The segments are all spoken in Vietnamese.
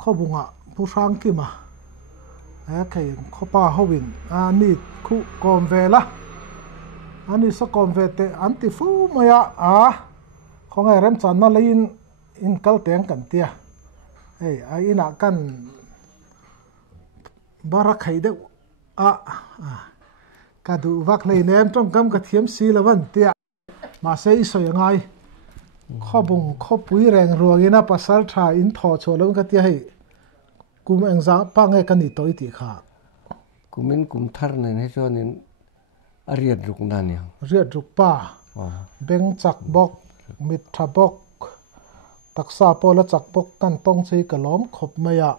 kho bunga pu sang ki ma cái kho pa howin ani khu kom vela ani so kom ve te anti fu maya khong ai ram chan na lein in kal teng kan tia ei ai ina kan bara khai de ka du vak nei nem trong kam ka thiam si lawan tia ma sei so yangai kho bung kho pui reng ruangina pasal tha in tho cholong ka tia hei kum engza pa nge kan ni toi ti kha kumin kum thar nen he chonin ariat ruk na nia riat ruk pa beng chak bok mit tha bok taksa pola chak bok kan tong chei kalom khop maya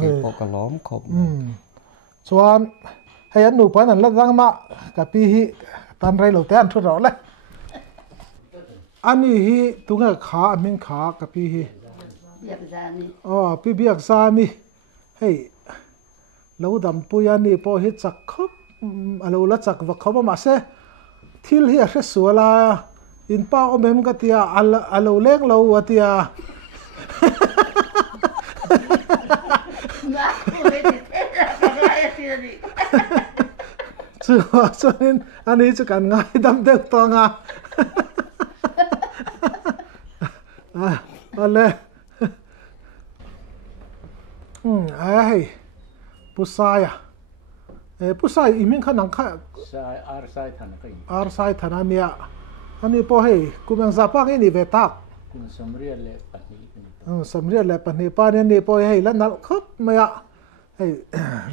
ke po kalom khop chuan hay an nu pan an la jang ma ka pi hi tan rai lo te an thu ro le ani hi tunga kha amin kha ka pi hi pi biak sa mi hey lo dam pu ya ni po hi chak khop alo la chak va khop ma se thil hi a hre suala in pa o mem ka tia alo leng lo wa tia cho nên anh ấy chỉ cần ngay đâm được to nga ale ai pusai imin khăn nắng khăn ar sai thana mía anh ấy po hey kumang zapang ini vetak samria le pani pa ni po hey lan nal khop maya hey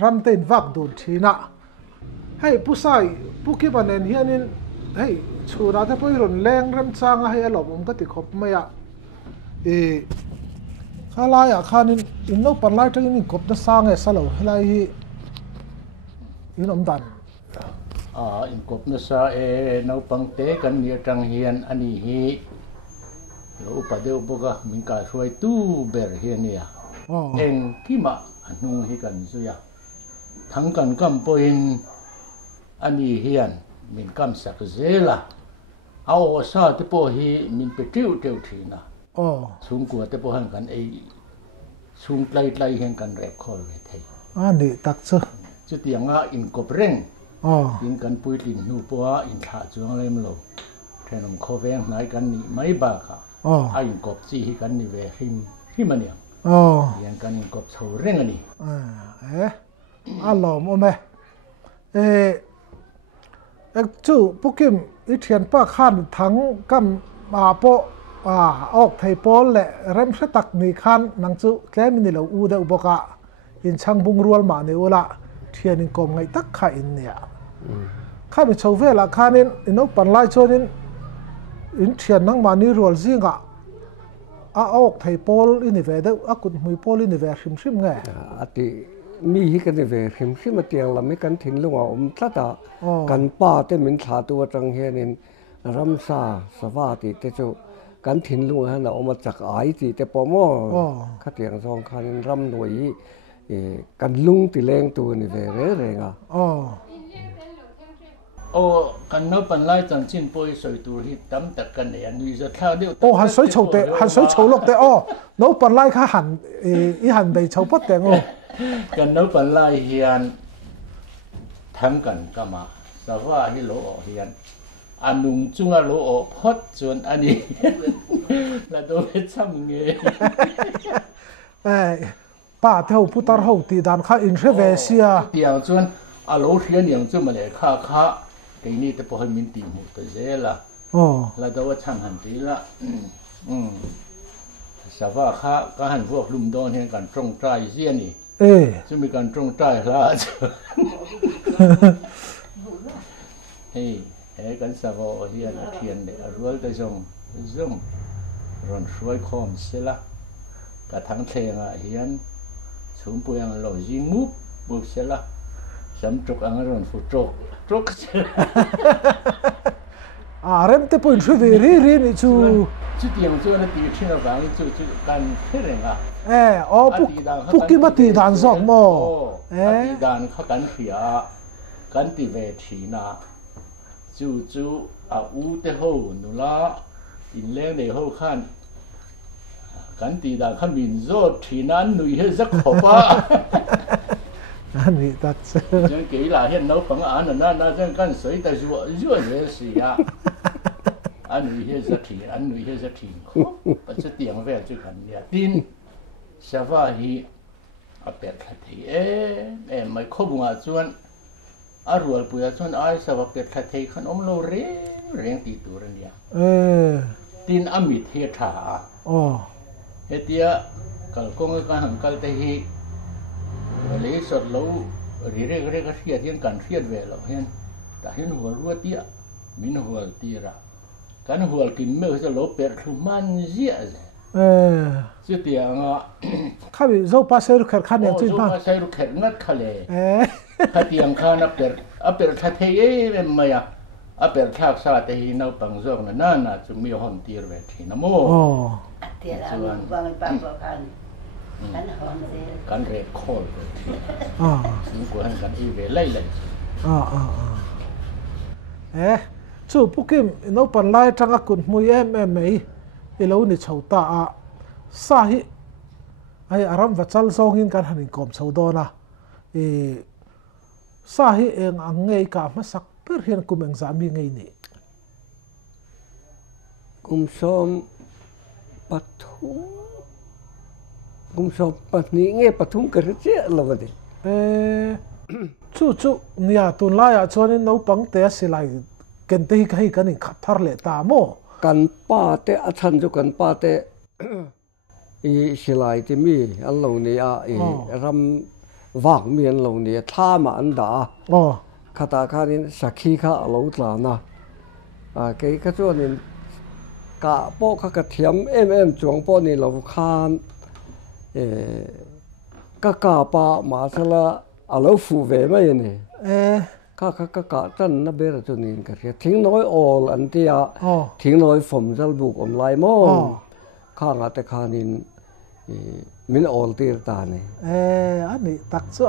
ram ten vak dun thina hey pusai puki banen hianin hey chura te poi ron leng ram changa hey alom ka ti khop maya khala ya khanin inno panlai tang ni kop da sang e salo helai hi inom dan in kop na sa no pangte kan ni tang hian ani hi lo pa deu boga min ka suai tu ber hian ya eng kima anu hi kan zuya thang kan kam poin ani hian min kam sak zela ao sa te po hi min pe tiu teu thina chung ku te po han kan ei chung tlai hian kan rek khol ve thei ani tak chu chu tianga in kop reng in kan pui tin nu po in tha chuang lem lo thenom kho veng nai kan ni mai ba kha in kop chi hi kan ni ve him ania yan kan in kop chho reng ani alom ome chu pukim I thian pa khan thang kam ma po ok thei pol le rem hre tak ni khan nang chu tlem ni lo u de boka in chang bung rual ma ne ola thian in kom ngai tak kha in nia kha mi chove la khanin ino pan lai chonin in thian nang ma ni rual zinga ok thei pol ini ve de akut mui pol ini ve hrim hrim nge ati mi hi kan ve hrim hrim atiang la me kan thin lunga tlata kan pa te min tha tu atang hianin ramsa sawati te chu kan thin lunga hana oma chak ai ti te pomo khatiang song khan ram noi kan lung ti leng tu ni ve re nga kan no pan lai chan chin poi soi tu hi tam tak kan ne an ni za tha deu han soi chou lok te no pan lai kha han I han bei chou pot te ngo kan no pan lai hian thang kan kama sawa hi lo hian anung chunga lo phot chon ani la do be cham nge pa theo putar ho ti dan kha in re ve sia tiang chon a lo hian yang chu ma le kha cái này tập hơi mình tìm một cái dễ là đâu có han tí là sao vậy các hành vuông lùm đòn hiện cần trồng trái riêng này chứ mình cần trồng trái là hey cần sao vậy hiện là thiền để rồi cái dòng rồi suối khom xí là cả tháng thề là hiện xuống bùi ăn lẩu riêng múp buộc xí là sắm trục ăn rồi phụ trục rem te point shu ve ri ni chu tiang chu na ti thin na wang chu kan pherenga puki ma ti dan zong mo ti dan kha kan khia kan ti ve thina chu a u te ho nu la in le ne ho khan กันตีดาขมินโซทีนั้นหนุ่ยเฮสักขบะอันนี้ตัดจังกี่ลาเห็นน้องปังอันนั้นน่าจังกันสวยแต่ชัวเรื่องสิอ่ะอันหนุ่ยเฮสักทีอันหนุ่ยเฮสักทีปัจจุบันเวลจุกันเนี่ยดินสภาพฮีอาเป็ดขัดทีไม่คบงาจวนอารวลปุยจวนไอ้สภาพเป็ดขัดทีขันอมโลเร่งตีตัวเนี่ยดินอมิตเฮธาเฮตียกัลกงกันหังกัลเตฮีเลยสดแล้วเรียกเสียที่กันเสียเวลเห็นแต่เห็นหัวรัวเตียมินหัวตีระกันหัวกินเมื่อจะลบเป็ดคือมันเสียสิเตียงอ่ะข้าวิโซปาเซรุเขตขันอย่างจริงป่ะปาเซรุเขตงัดขะเลยข้าเตียงข้านับเป็ดทัดเทยเป็นไงอ่ะเป็ดทักษะเตหินาปังจงนั่นน่ะจะมีหอนตีระเวทีนะโมเตียระบางปังบอกกันกันเรดโคลถึงกวนกันอีเวลเลยจู่พวกกิมนอปันไล่จังกุนมวยไม่อีเรานี่ชาวตาสาหิไออารมณ์วัชลซองหินกันหันกอมชาวดอนะสาหิเองอังเงยกับมาสักเพื่อเห็นกุมเองสามีไงนี่กุมสมปฐุมกุมสอบปนี้เงี้ยปฐุมกระเจี๊ยละวะดิจู่เนี่ยตุนไล่อะชวนนี่น้องปังเตะสิไลกันเตะให้กันนี่ขัดทาร์เลตาโมกันป้าเตะชันจุกันป้าเตะอีสิไลที่มีอันเหล่านี้รำวางมีอันเหล่านี้ท่ามาอันดาคาตาคานินสักขีข้าเหล่าตลานะเกี่ยก็ชวนนี่กะโป๊กกระเทียมจวงโป๊นี่เราคานก็กาปามาสละอาลูฟูเวไม่เนี่ยก็จันนับเบรจุนินกันทิ้งน้อยออลอันที่ทิ้งน้อยฝมจัลบุกอมไลมอข้างอัตคานินมินออลตีรตาเนี่ยอันนี้ตักซัว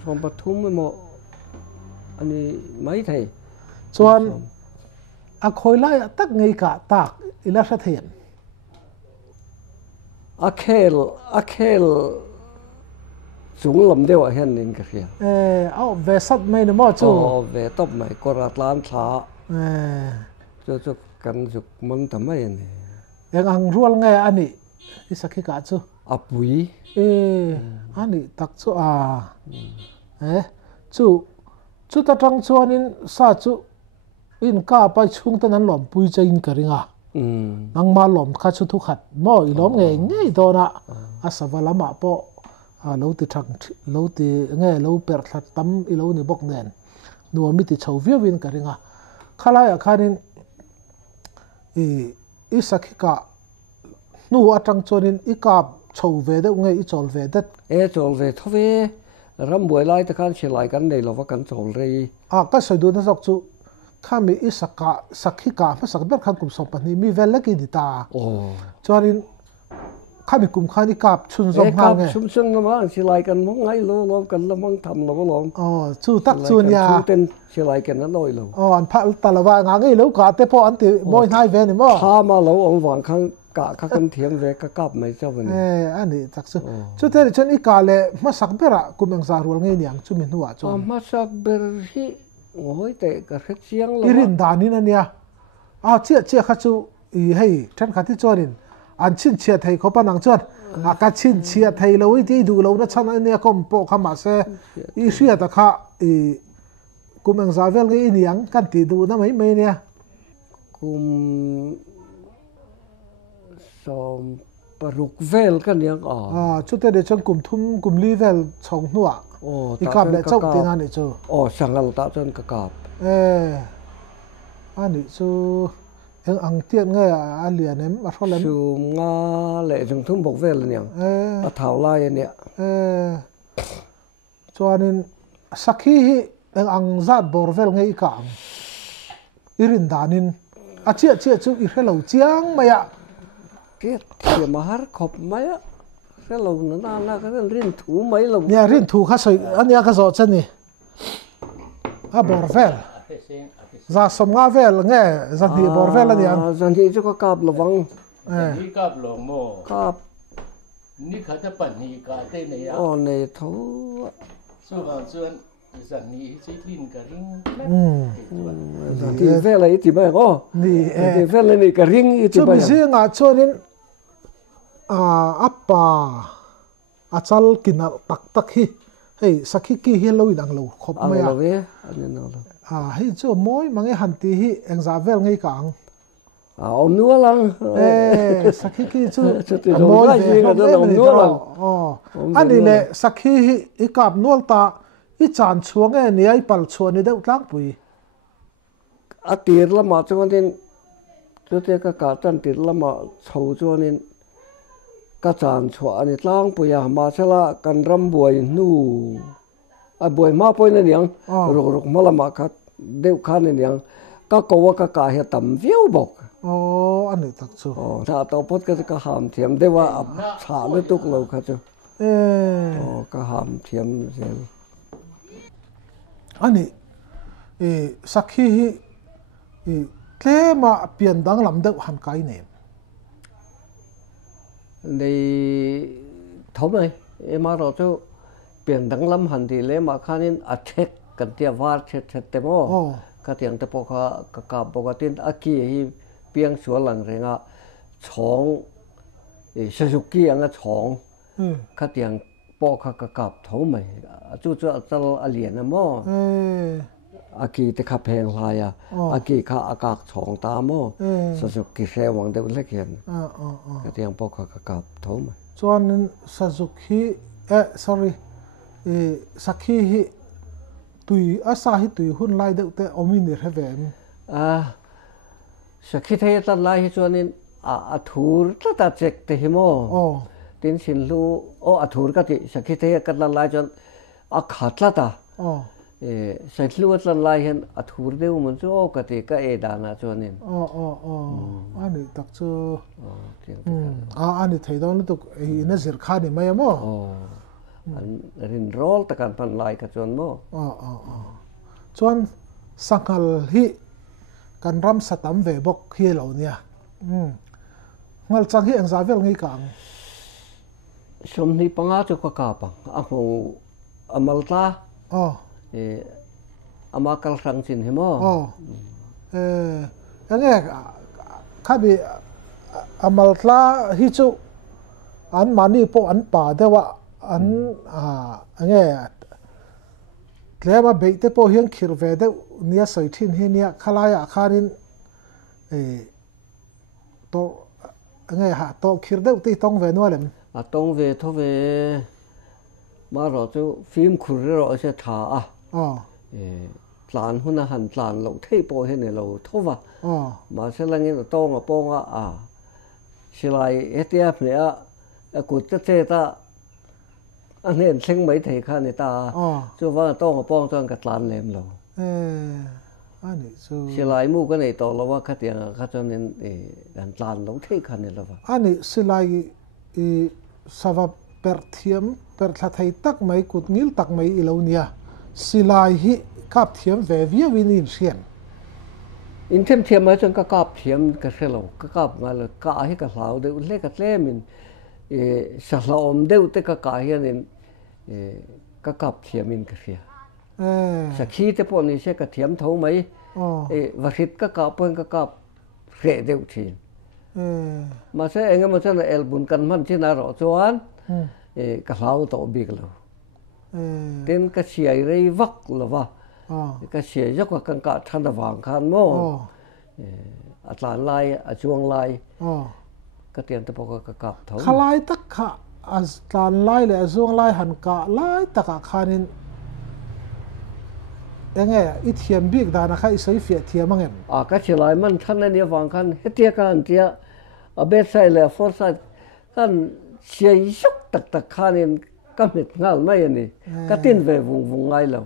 ชมปฐุมไม่หมดอันนี้ไม่ไทยส่วนอาคอยไล่ตักไงกะตักอิลาสเทียนอาเคลสูงลำเดียวเห็นนินกันเสียเอาเวสัตไม่เนี่ยมั่วจู่เวตบไม่กราดล้านช้าจุกกันจุกมันทำไมเนี่ยยังอังรัวไงอันนี้อิสักขี้กาจู่อับวีอันนี้ตักจู่จู่ตะจังชวนนินซาจู่อินก้าไปช่วงตอนนั้นหล่อมปุยใจอินกระริงอ่ะนังมาหล่อมข้าชุดทุกขัดมั่วอีหล่อมไงโดนอ่ะอาสวะละมาปอเราติดทังเราติไงเราเปิดทัดตั้มอีเราเนี่ยบอกเนินนัวมิติชาววิวินกันเองข้าไล่ข้านินอีสักขะนัวจังจนินอีกาบชาวเวดไงอีจอลเวดจอลเวดทวีรำบวยไล่ตะการเฉลายกันในเราว่ากันจอลเรย์ก็สวยดูนะสักจู่ข้ามีอีสักขะมาสักเบิดข้ากลุ่มสองปันนี้มีเวลเล็กดีตาจอนินข้ามีกลุ่มข้านี่กับชุนทรงห่างไงชุนละมั้งเฉลายกันมั้งไงล้อมกันละมั้งทำละมั้งล้อมชูตักชุนยาเต้นเฉลายกันนั่นลอยลงอันพัลตะละว่างไงแล้วกาเตพออันติบอยไฮเวนี่มั้งข้ามาเราองหวังข้างกะข้ากันเทียมเวก็กลับไม่เจ้าวันนี้อันนี้ตักชุชุดเทนชนอีกาเลยมาสักเบระกุมยังซารัวไงเนี่ยชุมินหัวจนมาสักเบระที่โอ้ยแต่กระเทียงเราอิรินดานี่นั่นเนี่ยเชี่ยข้าชูให้ท่านข้าที่จอนินอันชินเชียไทยเขาปนังจวนการชินเชียไทยเราที่ดูเราเนี่ยฉันเนี่ยก็ปกขมาเสอีเชียตะข้ากุมยังซาเวลก็อินยังกันตีดูนะไม่เนี่ยกุมสมปรุกเวลกันยังชุดเดียวฉันกุมทุ่มกุมลีเวลชงหัวอีกาบเลยเจ้าตีงานนี่จูสั่งเราตาจนกระกาบอันนี้จูอังเตียนไงอันเหลี่ยมมาเท่าไหร่ชูงาเละจงทุ่มบกเวลเนี่ยเท้าลายเนี่ยจวนนี้สักขี้อังจัดบอร์เวลไงอีกอ่ะอิรินดานินเชี่ยจูอีเรลเจียงไหมอ่ะเกี่ยมาหาขบไหมอ่ะเรลนั่นน่ะก็รินถูไหมเราเนี่ยรินถูข้าศึกอันนี้ก็สอดเช่นนี้บอร์เวลจะสมงาเวลไงจะที่บอร์เวลอะไรอย่างจะที่จะก็กลับระวังที่กลับหลงโม่กลับ นี่เขาจะปั่นนี่กาเต้นเนี่ย โอ้ในทูส่วนสันนี่ใช้ลิ้นกับริ้ง ที่เฟลอะไรที่บ้านก็นี่ที่เฟลอะไรนี่กับริงที่บ้าน ช่วงนี้งาช่วงนี้อัปปาอาจารย์กินตักฮีเฮ้ยสักฮีกี่เฮียเราอีดังเราครบไหมอ่ะเฮ้ยช่วงมวยมังเอหันตีฮีเอ็งซาเวลไงกังอมนัวลังสักฮีกี่ช่วงมวยเองอมนัวลังอันนี้เลยสักฮีอีกับนัวตาอีจานช่วงเนี่ยไอ้ปัลชวนนี่เด็กตั้งปุยตีร์ละมาจวนนี้จุดเดียกการจันตีร์ละมาชาวจวนนี้กจานชัวอันนี้ตั้งปุยมาเชล่ากันรำบวยนู่บวยมาปุยเนี่ยรุกมาละมาคัดเด็กขันเนี่ยก็กว่าก็กายต่ำวิวบอกอันนี้ตักชัวถ้าตัวพดก็หามเทียมได้ว่าชาเลยตุกเราคัดจูก็หามเทียมเสียอันนี้สักฮีเท่มาเปลี่ยนดังลำเด็กหันไกเนี่ยในทำไมมาเราจะเปลี่ยนดังลำหันที่เล่มาข้านี้อัดเช็คกันเตียวาร์เช็ดเต็มอ๋อก็เตียงแต่พอข้ากาบปกติอากีฮีเปียงสวนหลังเรงอ่ะช่องซูซูกิอันนั้นช่องก็เตียงปอข้ากาบทำไมจู่ๆจะเลียนนะมั้งอากีแต่ขับแพงลายอากีข้าอากาศช่องตามมั้งซูซูกิเซวังเด็กเล็กเห็นก็เตียงปอข้ากาบทำไมส่วนนั้นซูซูกิsorry สักฮีตุยอาสาฮิตุยหุ่นไล่เด็กแต่อมินิเรเวนสักฮีเทียตันไล่ส่วนนี้ทูร์ตัดเจ็กเตหิโมตินสินลูทูร์ก็ติสักฮีเทียกันไล่จนขาดละตาสักลูตันไล่เห็นทูร์เดียวมันจะก็ติก็ดานะส่วนนี้อันนี้ตักจูอันนี้ไทยตอนนี้ตุกน่าเสียขานี่ไม่มั้งรินโรลตะการพันลายกับจวนโม่จวนสังกัลฮีกันรำสตัมเวบกเฮียเหล่านี้งัลจังฮีอังซาเวลงี้กังชมนี้ปังอาจุกกาปังหูอามัลตาอามาคัลสังสินเหรอยังไงข้าบีอามัลตาฮิจูอันมานี่พออันป่าเดี๋ยวว่าอันงี้แล้วมาเบิดแต่พอเฮียงคิดเวเดเนี่ยใส่ทิ้งเฮียเนี่ยขลายขารินโตงี้ฮะโตคิดเดตีต้องเวนัวเลยต้องเวทเวมาเราจะฟิล์มคุยเราจะถ่าหลานหุ่นหันหลานเราเที่ยวพอเห็นเราทั่วมาเสร็จแล้วงี้เราต้องป้องสิไลเอทีเอฟเนี่ยกูจะเจตาอันนี้เซ็งไม่ถ่ายข้าในตาจู่ว่าต้องป้องจนกัดหลานเล่มเราอันนี้สิไลมู่ก็ในตัวเราว่าข้าเตียงข้าจนเนี่ยหลานเราเที่ยวข้าในเราว่าอันนี้สิไลสวัสดิ์เปิดเทียมเปิดทัดตักไม่กุดงิลตักไม่อีเหล่านี้สิไลฮีกับเทียมเววีวินินเชียนอินเทมเทียมมาจนก็กับเทียมก็เสลก็กับมาเลยก็ให้กับเราเดี๋ยวเล็กกับเล่มินสลอมเดี๋ยวแต่ก็กายนี่ก็กับเทียมินก็เสียสักขี้แต่พอนี่ใช่กับเทียมเท่าไหมวัชิตก็กับเพิ่งก็กับเสียเดี๋ยวทีมาใช่เองก็มาใช่เอลบุญกันมันที่น่ารอจวนก็เราต่อบีกเราเต้นก็เสียเรื่อยวักหรือว่าก็เสียยกว่ากันกะทันระหว่างคันโม่อัตลานไล่ช่วงไล่ก็เตรียมแต่พอก็กลับเท่าขลายตักขะอัตลานไล่เลยช่วงไล่หันกะไล่ตักขานินยังไงอีเทียมบิ๊กดานะค่ะอีใส่เฟียเทียมมั้งเอ็ก็เฉลยมันท่านในฟังคันเฮตียกันเทียเบสไซเลยฟอร์ไซกันเสียยุกตักขานินก็มิดงาไม่ยันนี่ก็ตินเววงไงเรา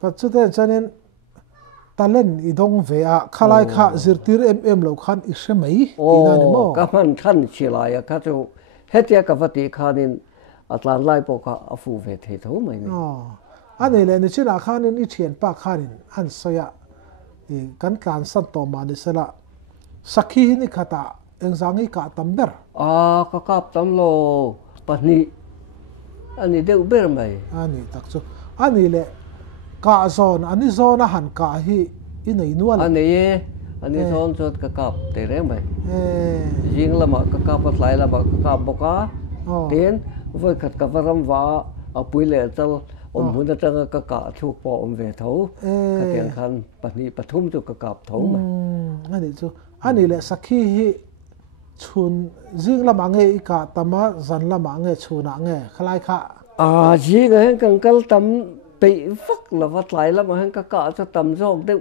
ปัจจุบันฉะนั้นตาเล่นอีดงเวียขลายข้าจิตติร์เราขันอิสมัยที่นั่นมั้งก็มันท่านเฉลยก็จะเฮตียกับวัติขานินอัตลานไล่ปกอาฟูเวทเท่าไหมนี่อันนี้เลยนี่ชื่ออาคานินอีเทียนปากคานินอันเสียกันการสันตมานิสละสักขีนี่ขตาเอ็งสังอีกาตัมเบอร์ก็กับตัมโล pani ani deu ber mai ani tak chu ani le ka zon ani zona han ka hi inei nual ani zon chot ka kap te re mai jing lama ka kap lai lama ka kap boka ten voi khat ka varam wa apui le chal mun da tang ka thuk po ve tho ka tiang khan pani pathum chu ka kap tho mai ani chu ani le sakhi hi chun jing lama nge ka tama zan lama nge chuna nge khlai kha jing he kang kal tam pe vak la wat lai lama he ka cho tam jok de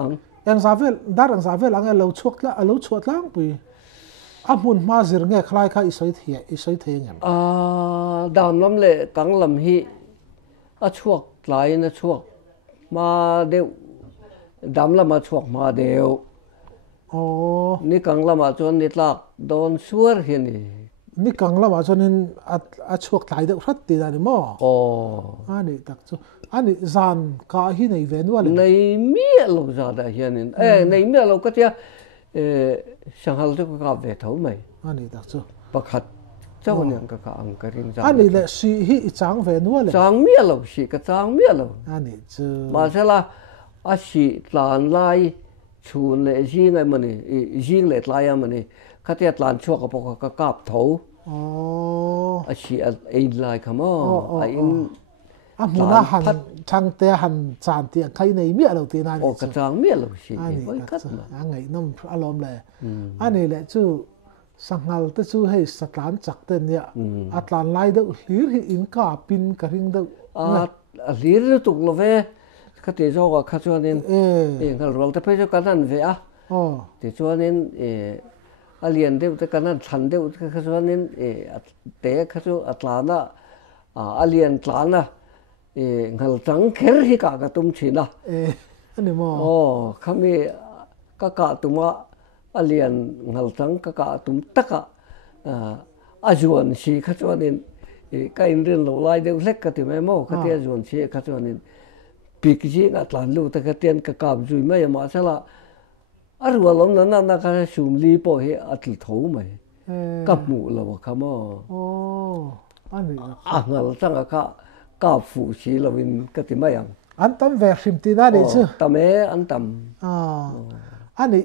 ang yang zavel dar ang zavel ang lo chuak lang pui amun ma zir nge khlai kha isoi the ngam dam lam le kang lam hi a chuak lai na chuak ma deu dam lam a chuak ma deu ni kang lam a chon ni tlak don suar hi ni kang lam a chonin a chuak lai deuh hrat ti ani mo ani tak chu ani zan ka hi nei ve nual nei mi lo za da hianin nei mi lo ka tia sanghal chu ka ve tho mai ani tak chu pakhat cháu niang ka ang ka ring za ani le si hi chang ve nual chang mi lo si ka chang mi lo ani chu ma sala a si tlan lai chun le ji ngai mani ji le tlai mani ka tia tlan chuak ka kap tho a si a lai khamo a in muna han chang te han chan ti khai nei mi lo ti na ni ka chang mi lo si oi kat ma ngai nom alom le ani le chu sangal te chu hei satlan chak te nia atlan lai de hlir hi in ka pin ka ring de hlir tuk lo ve ka te zo ka kha chuanin ngal rol te pe cho ka nan ve a te chuanin alien de te ka nan than de ka chuanin te kha chu atlana alien tlana ngal chang kher hi ka tum china ani mo khami ka tuma alien ngal chang ka tum taka ajuan si kha chuanin ka in rin lo lai deuh hlek ka ti mai mo ka ti ajuan si kha chuanin pik ji na tlan lu ta ka ten ka kap jui mai ma sala arwalom na ka sum li po he atl tho mai kap mu lo ka mo ani ngal chang ka ka fu si lo in ka ti mai an tam ve hrim ti na ni chu tame an tam ani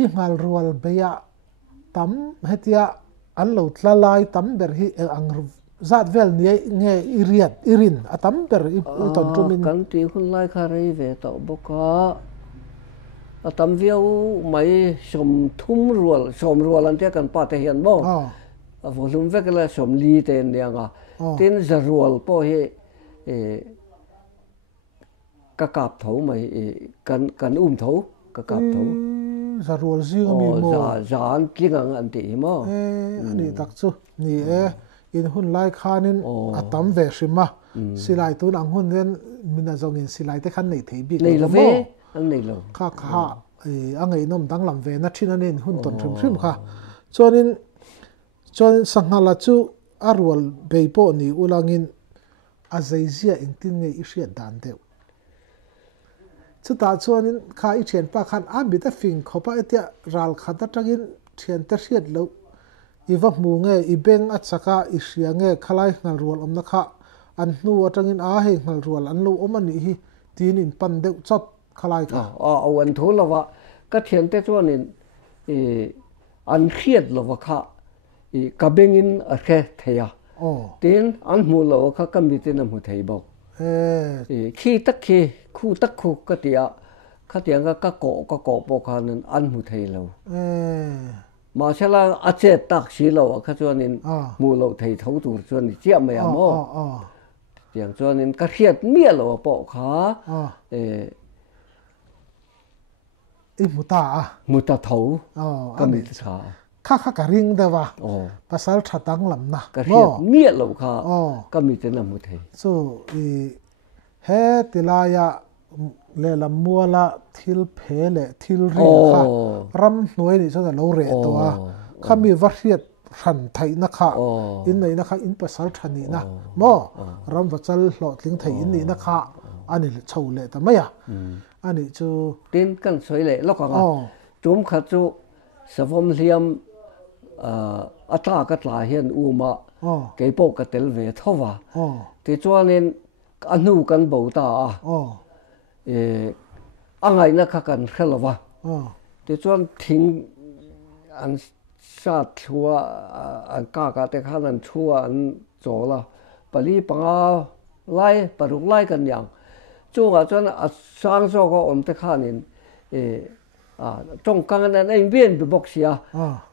i ngal rual beya tam hetia an lo tlalai tam ber hi ang zat vel ni nge irin atam ber i ton tumin kan ti hun lai kha rei ve to boka atam viau mai som rual an te kan pa te hian mo volum ve kala som li te nianga tin zarual po he ka kap tho mai kan tho ka kap tho zarual zi mi mo zan klingang an ti mo ani tak chu ni in hun lai khanin atam ve shima silai tun ang hun ren mina zong in silai te khan nei thei bi nei lo ve ang nei lo kha angai nom dang lam ve na thina nen hun ton thrim kha chuan sanghala chu arwal beipo ni ulangin azaizia ingtin nge isia dan deu chuta chuanin kha I thian pa khan am bi ta fing khopa etia ral khata tangin thian ta riat lo iwa mu nge ibeng achaka isia nge khalai ngal rual omna kha an hnu atangin a he ngal rual an lo omani hi tin in pan deu chot khalai kha an thu lawa ka thian te chuanin an khiat lawa kha ka bengin a khe theya tin an mu lo kha kam bi te na mu thei bo khi khu tak khu ka tia ka ko po khan an mu thei lo ma sala a che tak si lo kha chuanin mu lo thei tho tur chuan ni chia mai mo tiang chuanin ka khiat mia lo po kha muta tho ka mi tha kha ka ring da wa pasal thatang lam na ka riat mia lo kha ka mi te na mu thei so he tilaya le lam muala thil phele thil ri kha ram noi ni so lo re to a khami variat ran thai na kha in nei na kha in pasal thani na mo ram wachal hlo tling thai in ni na kha ani chho le ta maya ani chu tin kan soi le lo ka chum kha chu savom liam ta ka tla hian uma ke po ka tel ve thowa ti chuanin anu kan bo ta a angai na kha kan khelawa ti chuan thing an sa thua an ka te khan an thua an chola pali panga lai paruk lai kan yang chunga chuan a sang zo ko om te khanin trong kang an ein bien be box ya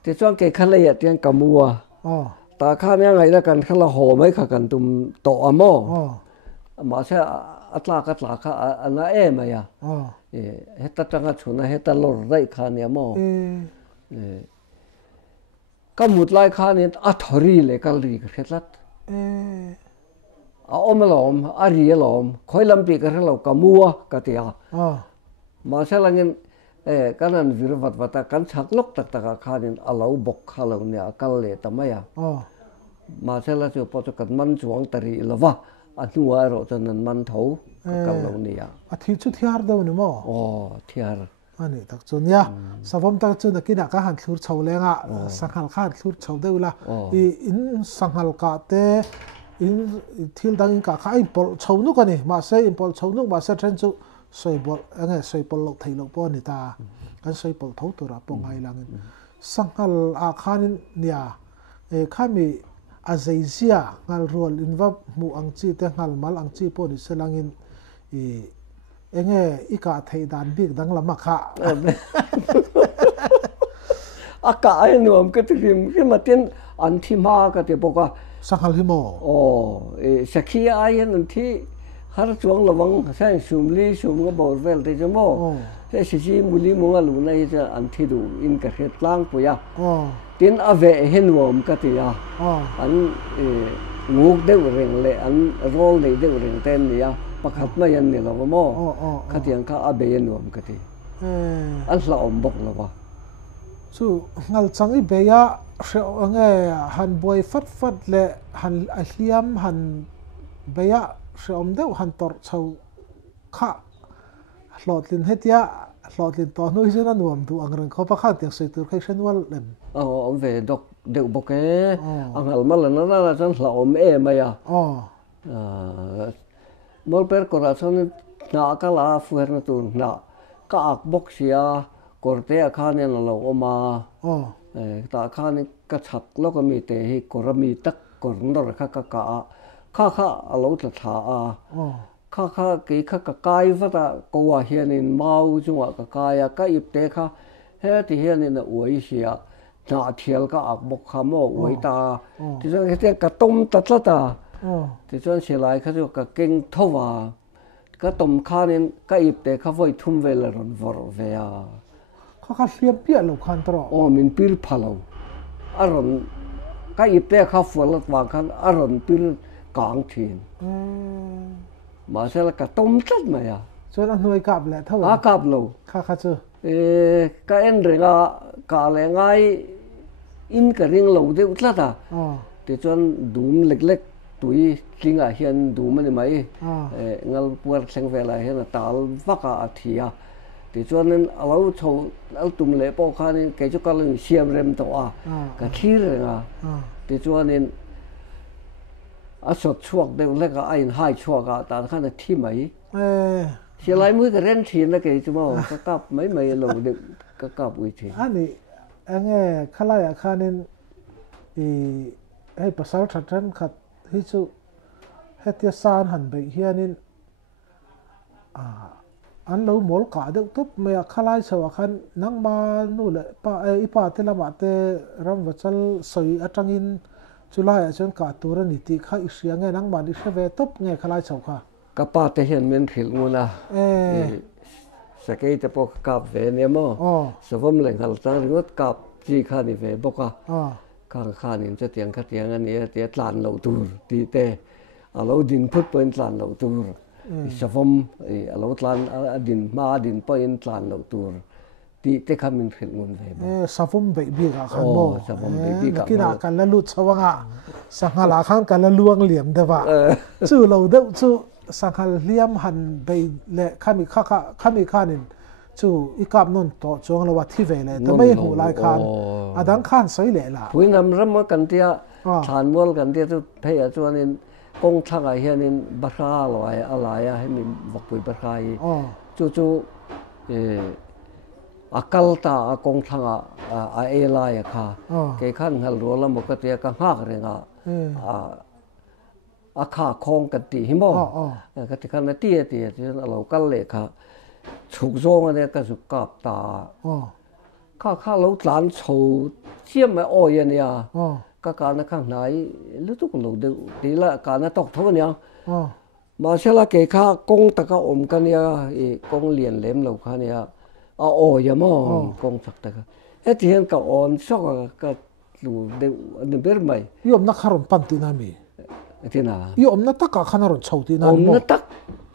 ti chuan ke khala ya tian kamua ta kha nya ngai la kan khala ho mai kha kan tum to amo ma se atla ka tla kha ana e ma ya heta tanga chuna heta lor rai kha ni amo kamut lai kha ni a thori le kal ri ka khetlat a omlom a ri lom khoilam pi ka hlo kamua ka tia ma se langin kanan virvat vata kan chaklok tak taka khanin alo bok khalo ne akal le tamaya ma sela chu po kan man chuang tari lova anuwa ro chanan man tho kal lo ne ya a thi chu thiar do ni mo thiar ani tak chu nya savom tak chu na kina ka han thlur chho lenga sanghal khan thlur chho deula I in sanghal ka te in thil dang ka kha I pol chho nu ka ni ma se in pol chho nu ma se tren chu soi bol ange soi pol lok thei lok po ni ta kan soi pol tho tu ra pong ai lang sanghal a khanin nia khami a zeizia ngal rol inva mu ang chi te ngal mal ang chi po ni selangin enge ika thei dan big dang lama kha aka ai nuam ka trim ki matin an thi ma ka te boka sanghal hi mo sakhi ai an thi har chuang lawang sai sumli sum ga bor vel te jamo se si muli monga lu nai cha an thi du in ka khet lang pu ya tin ave hen wom ka ti ya an nguk de reng le an rol de reng ten ni ya pakhat ma yan ni law mo ka tiang ka ave yan wom ka ti an hla om bok lawa chu ngal chang I be ya nge han boy fat le han a hliam han be ya om deuh han tor chho kha hlotlin hetia hlotlin to nu hizena nuam du angrang kho pakha tiak sei tur khai senwal lem ve dok deuh boke angal mal na chan hla om e ma ya mol per corazon na ka la fuer na tu na ka ak bok sia korte khan en lo oma ta khan ka chak lo ka mi te hi korami tak kornor kha kha alo tla tha kha ki kha ka kai vata ko wa hianin mau chunga ka kaya ka ip te kha he ti hianin oi sia na thial ka ak bok kha mo oi ta ti so he ka tom ta tla ta ti chuan silai kha chu ka keng thowa ka tom khanin ka ip te kha voi thum vel ron vor ve ya kha hliam pia lo khan tro min pil phalo aron ka ip te kha fual wa khan aron pil kang thin ma se la ka tom tlat ma ya chuan a hnuai kap le tho kap lo kha chu ka en renga ka le ngai in ka ring lo de utlata te chuan dum lek tui tlinga hian dum ani mai ngal puar thleng vela hian tal vaka athia ti chuanin alo tho al tum le po khanin ke chu kal siam rem to ka thir renga ti chuanin a sot chuak de le ka ain hai chuak ta khan a thi mai si lai mu ka ren thin na ke chu mo ka kap mai lo de ka kap ui thi ani ange khalaya khanin ai pasal thatan khat hi chu hetia san han be hianin an lo mol ka de tup me khalai chawa khan nangma nu le pa ipa te lama te ram wachal soi atangin chulai a chen ka tur ani ti kha isia nge nangma ni hre ve top nge khalai chaw kha ka pa te hian men thil nguna sakei te po kap ve ne mo savom leng hal tang ringot kap chi kha ni ve boka kha nin che tiang kha tiang ani te tlan lo tur ti te alo din phut point tlan lo tur savom alo tlan din ma din point tlan lo tur ti te kha min thil ngun ve savom be bi ga khan mo savom be bi ka kina kan la lu chawanga sanghala khan kan la luang liam dewa chu lo de chu sanghal liam han be le khami khanin chu ikap non to chong lo wa thi ve le ta mai hu lai khan adang khan sei le la pui nam ram kan tia than mol kan tia chu phei a chuan in kong thak a hian in bakha lo ai alai a he min vok pui bakha hi chu akal ta a kong thang a elai a kha ke khan hal ro lam ka tia ka hak renga a kha khong kan ti hi mo ka ti khan ti chuan a lo kal le kha chuk zong a ne ka zu kap ta kha lo tlan chho chiam mai oi ya nia ka na khang nai lu tu lo de ti la ka na tok tho nia ma sela ke kha kong ta ka om kan ya e kong lian lem lo kha nia a oi ya mo kong chak ta ka e ti hen ka on sok ka lu de ber mai yom na kharon pan ti na mi ti na yom na ta ka khanaron chho ti na om na tak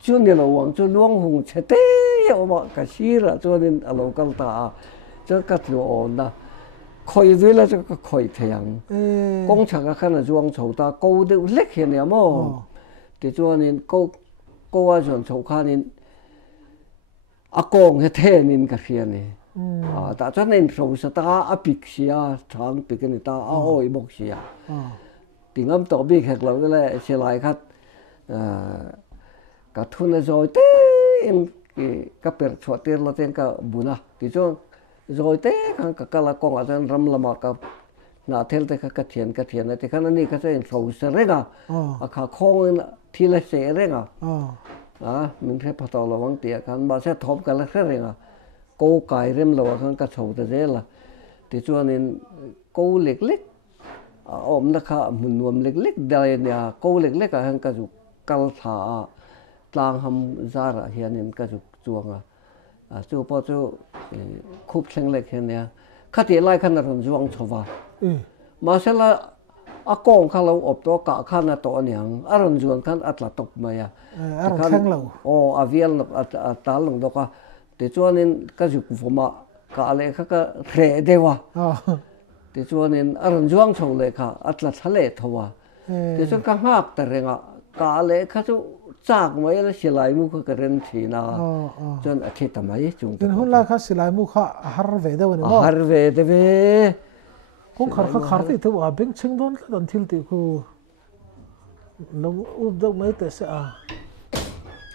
chu ne lo wang chu luang hung che te ya ma ka sira chu nin a lo kal ta chu ka lu on na khoi với là cái khoi thèng công trạng cái khăn là chuang chầu ta câu đều lệch hiện nay mà thì cho nên câu à chuang chầu khăn nên à công cái thế nên cái hiện này ta cho nên sầu sa ta à bịch xia thằng bịch cái này ta à oi bốc xia thì ngắm tổ bịch hết lâu cái này sẽ lại khát cả thun là rồi thế cái bẹt chuột tiền là tiền cái bún à thì cho rồi thế khang cả là con ở trên ram lama cả nã theo thế cái thiền này thì khang này cái sẽ sầu sẽ đấy à khang khong thì là sẽ đấy mình phải bắt đầu là vắng tiệt khang mà sẽ thop cái là sẽ đấy câu cài rem là khang cái sầu thế là thì cho nên câu lệch lệch ôm nó khá muốn nuông lệch lệch đây nè câu lệch lệch khang cái dục cal thả lang ham ra ra hiện nên cái dục chuông chú bao chú khúc sinh lệch hiện nay, khát tiền lại khăn là thằng chuông chova, mà sẽ là công khăn lâu ốp to cả khăn là to nhàng, thằng chuông khăn là tóc mày khăn lâu, viên là ta lồng đó cả, để cho nên cái dục phụ mà cả lệ khắc cái rẻ đấy wa, để cho nên thằng chuông chova lệ cả là thằng lệ thôi, để cho cái hạc ta rằng cả lệ khắc chú chắc mấy là silai mu cái rèn thì na cho nên khi tầm ấy chúng nên hôm nay khát silai mu khát har về đâu nữa har về thế về cũng khát thì thôi à bên chính đón cái đón thiêu thì cô nó úp đâu mấy thế sẽ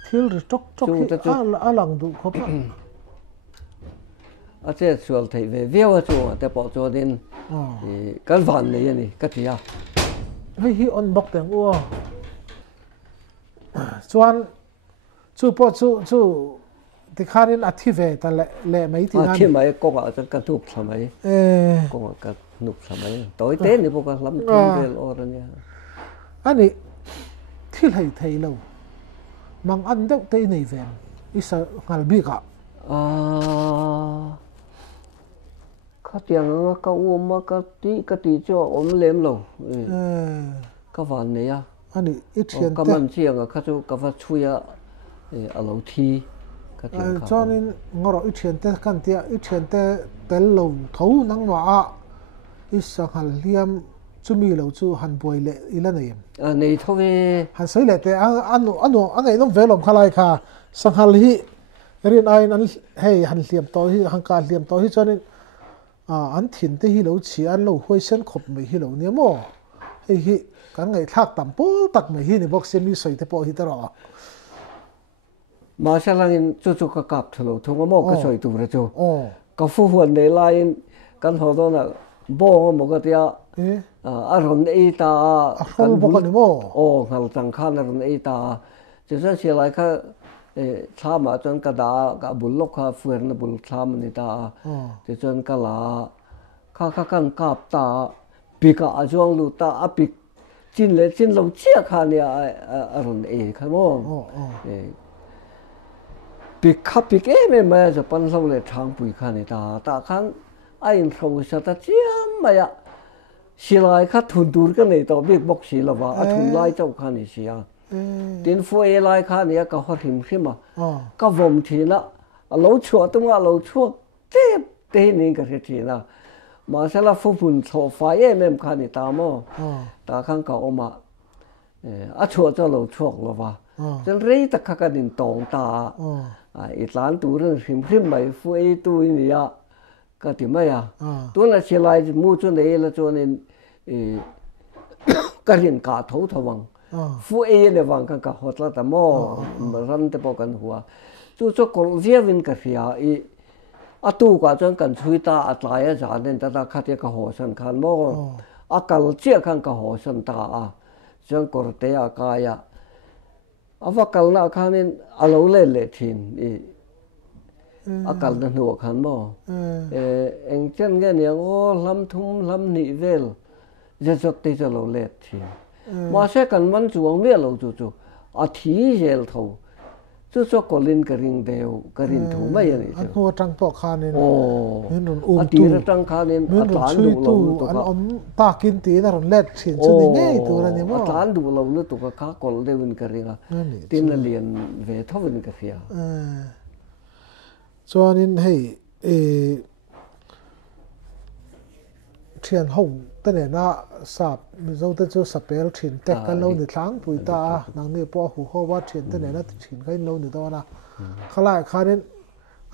thiêu rồi chốc khi lằng đủ khóc thế xuân thì về véo cho để bảo cho đến cái vạn này cái gì à hay hi on bọc tiếng ua chuan chu po chu ti khanin a thi ve ta le mai ti na thi mai ko ga ka thuk samai ko ka nuk samai tối tế ni po ka lam tin vel or nia ani thi lai thei lo mang an deuh te nei ven isa ngal bi ka khát tiếng ka um ma ka ti cho lem lo ka van ne ya ani ithian te kaman chiang kha chu ka va chuya alo thi ka ti kha chonin ngoro ithian te kan tia ithian te tel lo tho nang wa a isahal liam chumi lo chu han boi le ila nei nei tho ve han sei le te anu angai nom velom khalai kha sanghal hi rin ain an hei han liam to hi han ka liam to hi chonin an thin te hi lo chi an lo hoi sen khop mai hi lo ni mo hei hi cái ngày thác tạm bố tắc mấy hi này bốc xem như sợi thế bỏ hi đó mà sao lại chú cái cặp thầu thùng mà cái sợi tụ rồi chú cái phu huấn này lại cái họ đó là bố một cái tia rồi này ta cái bố cái này mò ngал trăng khan rồi này ta chứ sao chỉ lại cái tham mà cho cái đá cái bùn lốc cái phu huấn bùn tham này ta chứ cho cái là cái cặp ta bị cái chuông lu ta bị chín lâu chia khá nè rồi ấy khá mò bị khắp bị cái mà giờ ban lâu lại thang bụi khá nè ta kháng anh sầu sao ta chiếm mà ya xí lại khá thun đuổi cái này tao biết bốc xí là và thun lại châu khá nè xí à tiền phơi lại khá nè cái hoa hình xí mà cái vòng thì nó lâu chua tung à lâu chua thế nên cái thì là mà sẽ là phụ phun sổ phải em khá nè ta mò ta khang cậu mà chua cho lâu chuộc rồi và chân rây ta khắc cái đình tòng ta itlan tu ren hrim mai fu e tu ni ya ka ti mai ya tu na silai mu chu nei la chu nin ka rin ka tho thawang fu e le wang ka hotla ta mo ram te po kan huwa chu chu kol viavin ka fia i atu ka chuan kan chui ta atlaya ja nen ta khatia ka ho san khan mo akal chia khan ka ho san ta a chuan korte a ka ya avakal na khanin alo le thin i akal na nu khan mo eng chen nge ni o lam thum lam ni vel je jot te lo le thin ma se kan man chuang me lo chu a thi gel tho chu chu kolin ka ring deu ka rin thu mai ani an ho tang po khanin min nun a ti ra tang khanin atlan du lo an om ta kin ti na ron let thin chu ni nge tu ra ni mo atlan du lo lu tu ka kol devin ka ringa tin la lian ve thovin ka fia chuanin hei thian ho ta ne na sap mi zo ta chu sapel thin tek kan lo ni thlang pui ta nang ni po hu ho wa thian ta ne na thin kain lo ni do na khala khanin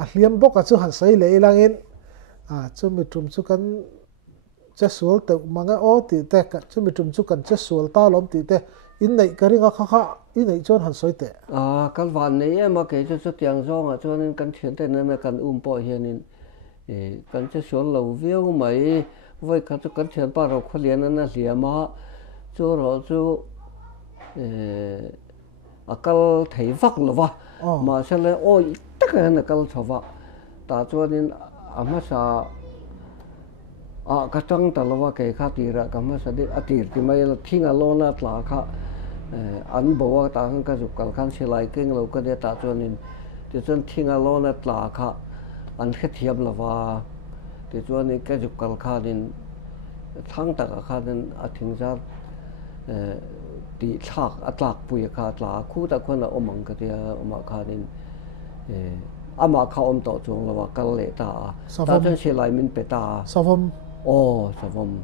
a hliam bok a chu han sai le langin chu mi tum chu kan cha sual te manga o ti te ka chu mi tum chu kan cha sual ta lom ti te in nei ka ringa kha in nei chon han soi te kan van nei ma ke chu tiang zong a chuan kan thian te na kan po hianin kan cha sual lo viau mai với các chú cán thiền ba rồi khó liền nó liềm mà chú rồi chú akal thấy vắc là vạ mà sau này ôi tất cả là akal thọ vạ ta cho nên mà sa cái trăng ta là vạ cái khác thì ra cái mà sa đi ati thì mấy là thiên alo na là khác anh bảo ta không có dục cái sẽ lại cái lâu cái đấy ta cho nên thì cho thiên alo na là khác anh khét thiệp là vạ thì cho nên cái dục cái khác nên thang ta khác nên thỉnh ra thì thạc thạc bùi khác là khu ta quan là mang cái đấy mà khác nên mà khác tổ chung là cái lệ ta ta cho sẽ lại mình bê ta sao không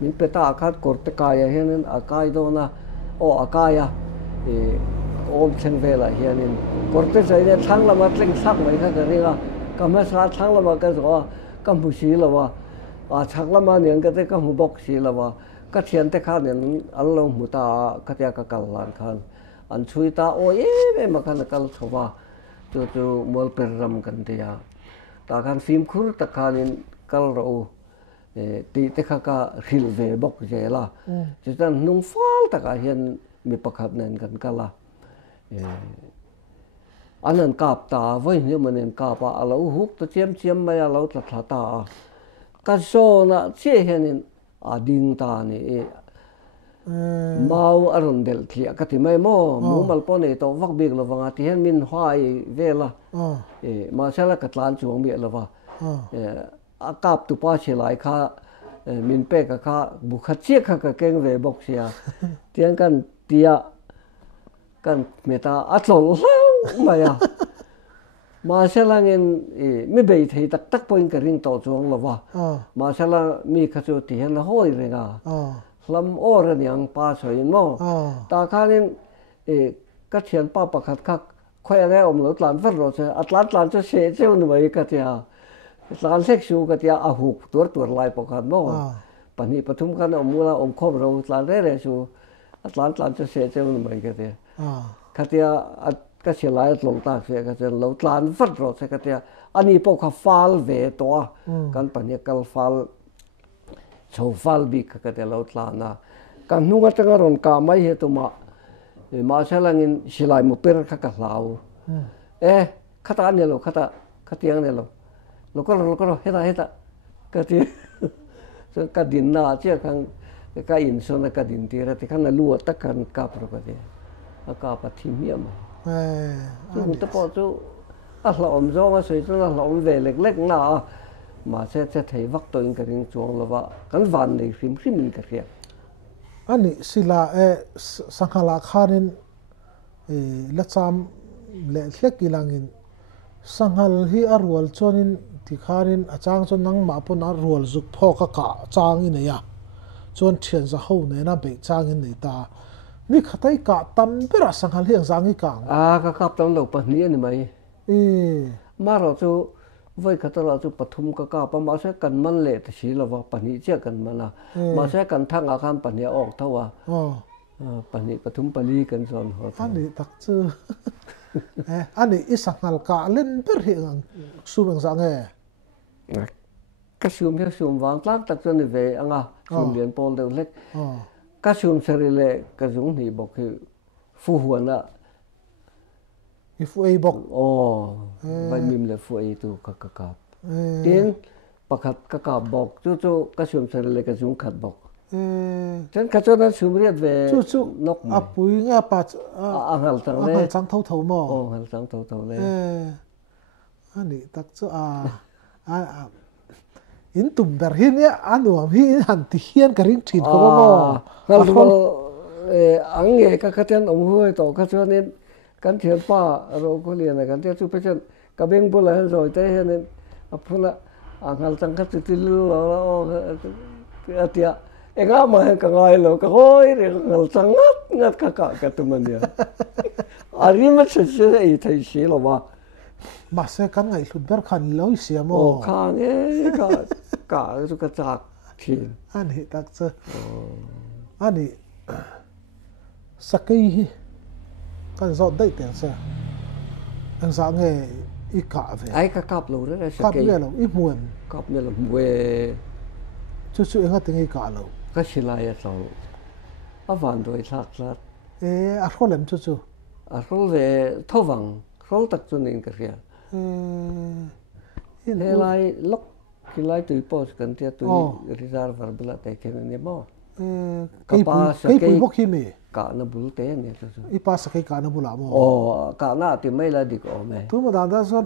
mình bê ta khác cột cái này nên cái đó na cái ôm chân về lại hiện nên cột cái gì này thang là mà linh sắc mấy cái này là cái mà sao thang là mà cái gì cái mù xí là mà thang là mà những cái cái mù bọc xí là mà cái thiền thế khác nên anh lâu mù ta cái cái lan khan anh chui ta ôi mà cái cái thua vào tu mul peram kan dia ta kan film khur ta khanin kal ro ti te kha ka ril ve bok je la chutan nung fal ta ka hian mi pakhat nen kan kala anan kap ta voi ni manen ka pa alo huk ta chiam mai alo ta tha ta ka so na che hianin ading ta ni mau aron del thia ka ti mai mo mu mal po nei to vak bik lo wanga ti hen min hwai vela ma sala ka tlan chuang mi lo wa a kap tu pa che lai kha min pe ka kha bu kha che kha ka keng ve bok sia tiang kan tia kan meta atlol ma ya ma sala ngin mi bei thei tak tak point ka ring to chuang lo wa ma sala mi kha chu ti hen hoi renga lam or niang pa soi mo ta khanin ka thian pa pakhat khak khoi re om lo tlan ver ro che atlan cho se cheu nu mai ka tia tlan sek su ka tia a huk tur lai pakhat mo pani pathum kan om mula om khom ro tlan re su atlan cho se cheu nu mai ka tia ka se lai lo ta se ka chen lo tlan ver ro se ka tia ani po kha fal ve to kan pani kal fal so fal bi ka te lo tlana kan nu nga ron ka mai he to ma salangin silai mu per kha ka lau khata ne lo khata khatiang ne lo lo heta ka ti so ka din na che kan ka in so na ka din ti ra ti kan lu ta kan ka pro ka te ka pa thi mi ma tu ta po tu a lo om zo ma soi tu na lo ve lek na mà sẽ thấy vắt tôi cái tiếng chuông là vậy cái van này phim mình cái kia anh ấy sila sanghala khanin la cham le thlek ilangin sanghal hi arwal chonin ti khanin achang chon nang ma pon arwal zuk pho ka chang in ya chon thian za ho ne na be chang in nei ta ni khatai ka tam pera sanghal hi ang zangi kang ka kap tam lo pa ni ani mai mà rồi chú với cái đó là chú bắt thum cái cả mà sẽ cần man lệ thì chỉ là vào bản địa chưa cần man à mà sẽ cần thằng ở khám bản địa ốc thâu à bản địa bắt thum bản địa cần rồi anh ấy đặc chứ anh ấy ít sang hal cả lên bớt hiện xu bằng dạng nghe cái xùm vàng lát đặc cho nên về anh à xùm liền pol đều lết cái xùm sợi lệ cái giống thì bọc cái phu huân à cái phu ấy bọc vậy mình là phu ấy tu cái cặp tiếng bọc cái cặp bọc chú cái xùm sợi lệ cái giống cặp bọc chân cái chỗ đó xùm riết về nóc à bùi nghe bát anh hal trắng thâu mò hal trắng thâu lên anh ấy đặc chứ in tum ber hin ya anu hi han ti hian ka ring thin ko mo ang nge ka ten om huai to ka chuan kan thian pa ro ko lian kan te chu pe chen ka beng bula rồi te hen phula angal chang ka ti lu lo atia enga ma ka ngai lo ka hoi re ngal chang ngat ka tu man ya ari ma se ei thai si lo ba mà sẽ cắn ngày lụt bớt khăn lối xìa mò khăn ấy cả cái chạc thì anh ấy đặc chứ anh ấy saki cái dọn đây tiền xe anh sáng nghe ít cả về ai cả cặp lâu đấy cặp nghe lâu ít muộn cặp nghe lâu về chú chú anh tiếng ít cả lâu cái gì lại sao à vàng rồi sát à khó làm chú khó về thâu vàng khó tập cho nên cái gì thế lại lúc khi lại tụi post cần thiết tụi reserve verbal tại cái này mà cái bụi bốc hi mì cả nó bự té này cho ít pas cái cả nó bự lắm cả nó thì mấy là đi có mấy tụi mà đàn ra son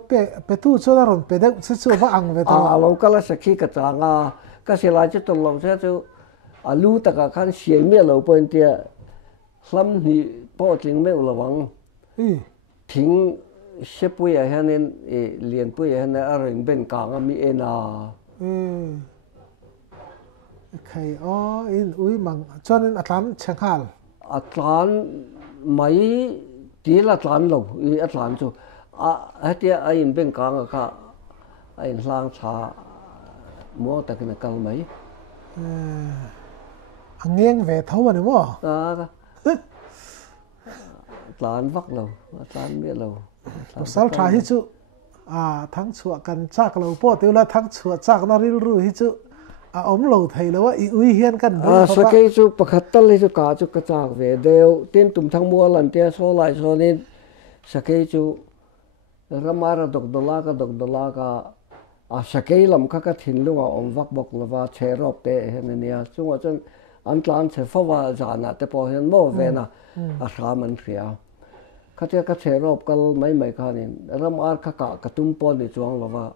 pe tu cho nó rồi pe đấy sẽ vác ăn về tao lâu cái là sẽ khi cái trang cái gì lại chứ tụi lâu sẽ cho lú tất cả khán xem mấy lâu bên kia lâm thì bỏ tiếng mấy lâu vắng tiếng xếp bụi ở hen nên liền bụi ở hen là ở bên cảng mi en cái in ui mang cho nên Atlan chẳng hạn Atlan mấy tí là Atlan lâu Atlan chứ hết tiệt in bên cảng cả in lang cha mua tất cái cái mấy anh nghiêng về thâu vào nữa Atlan vắt lâu Atlan biết lâu sao thà hít chú thằng chuột cần chắc lâu po tiêu là thằng chuột chắc nó ril ru hít chú ống lâu thầy lâu uy hiền cần sao cái chú bạc tất lấy chú cả chú cái chắc về đều tiền tụm thằng mua lần tiền số lại số nên sao cái chú ramara độc đô la ka sao cái làm các thìn luôn ông vác bọc là và chế rộp tệ hiện nay chúng ta chân anh làm chế phá và giàn à, tế bỏ hiện mô về na sao mình phải cái chế rộp cái mấy cái này ramara cả tum po để chuang là và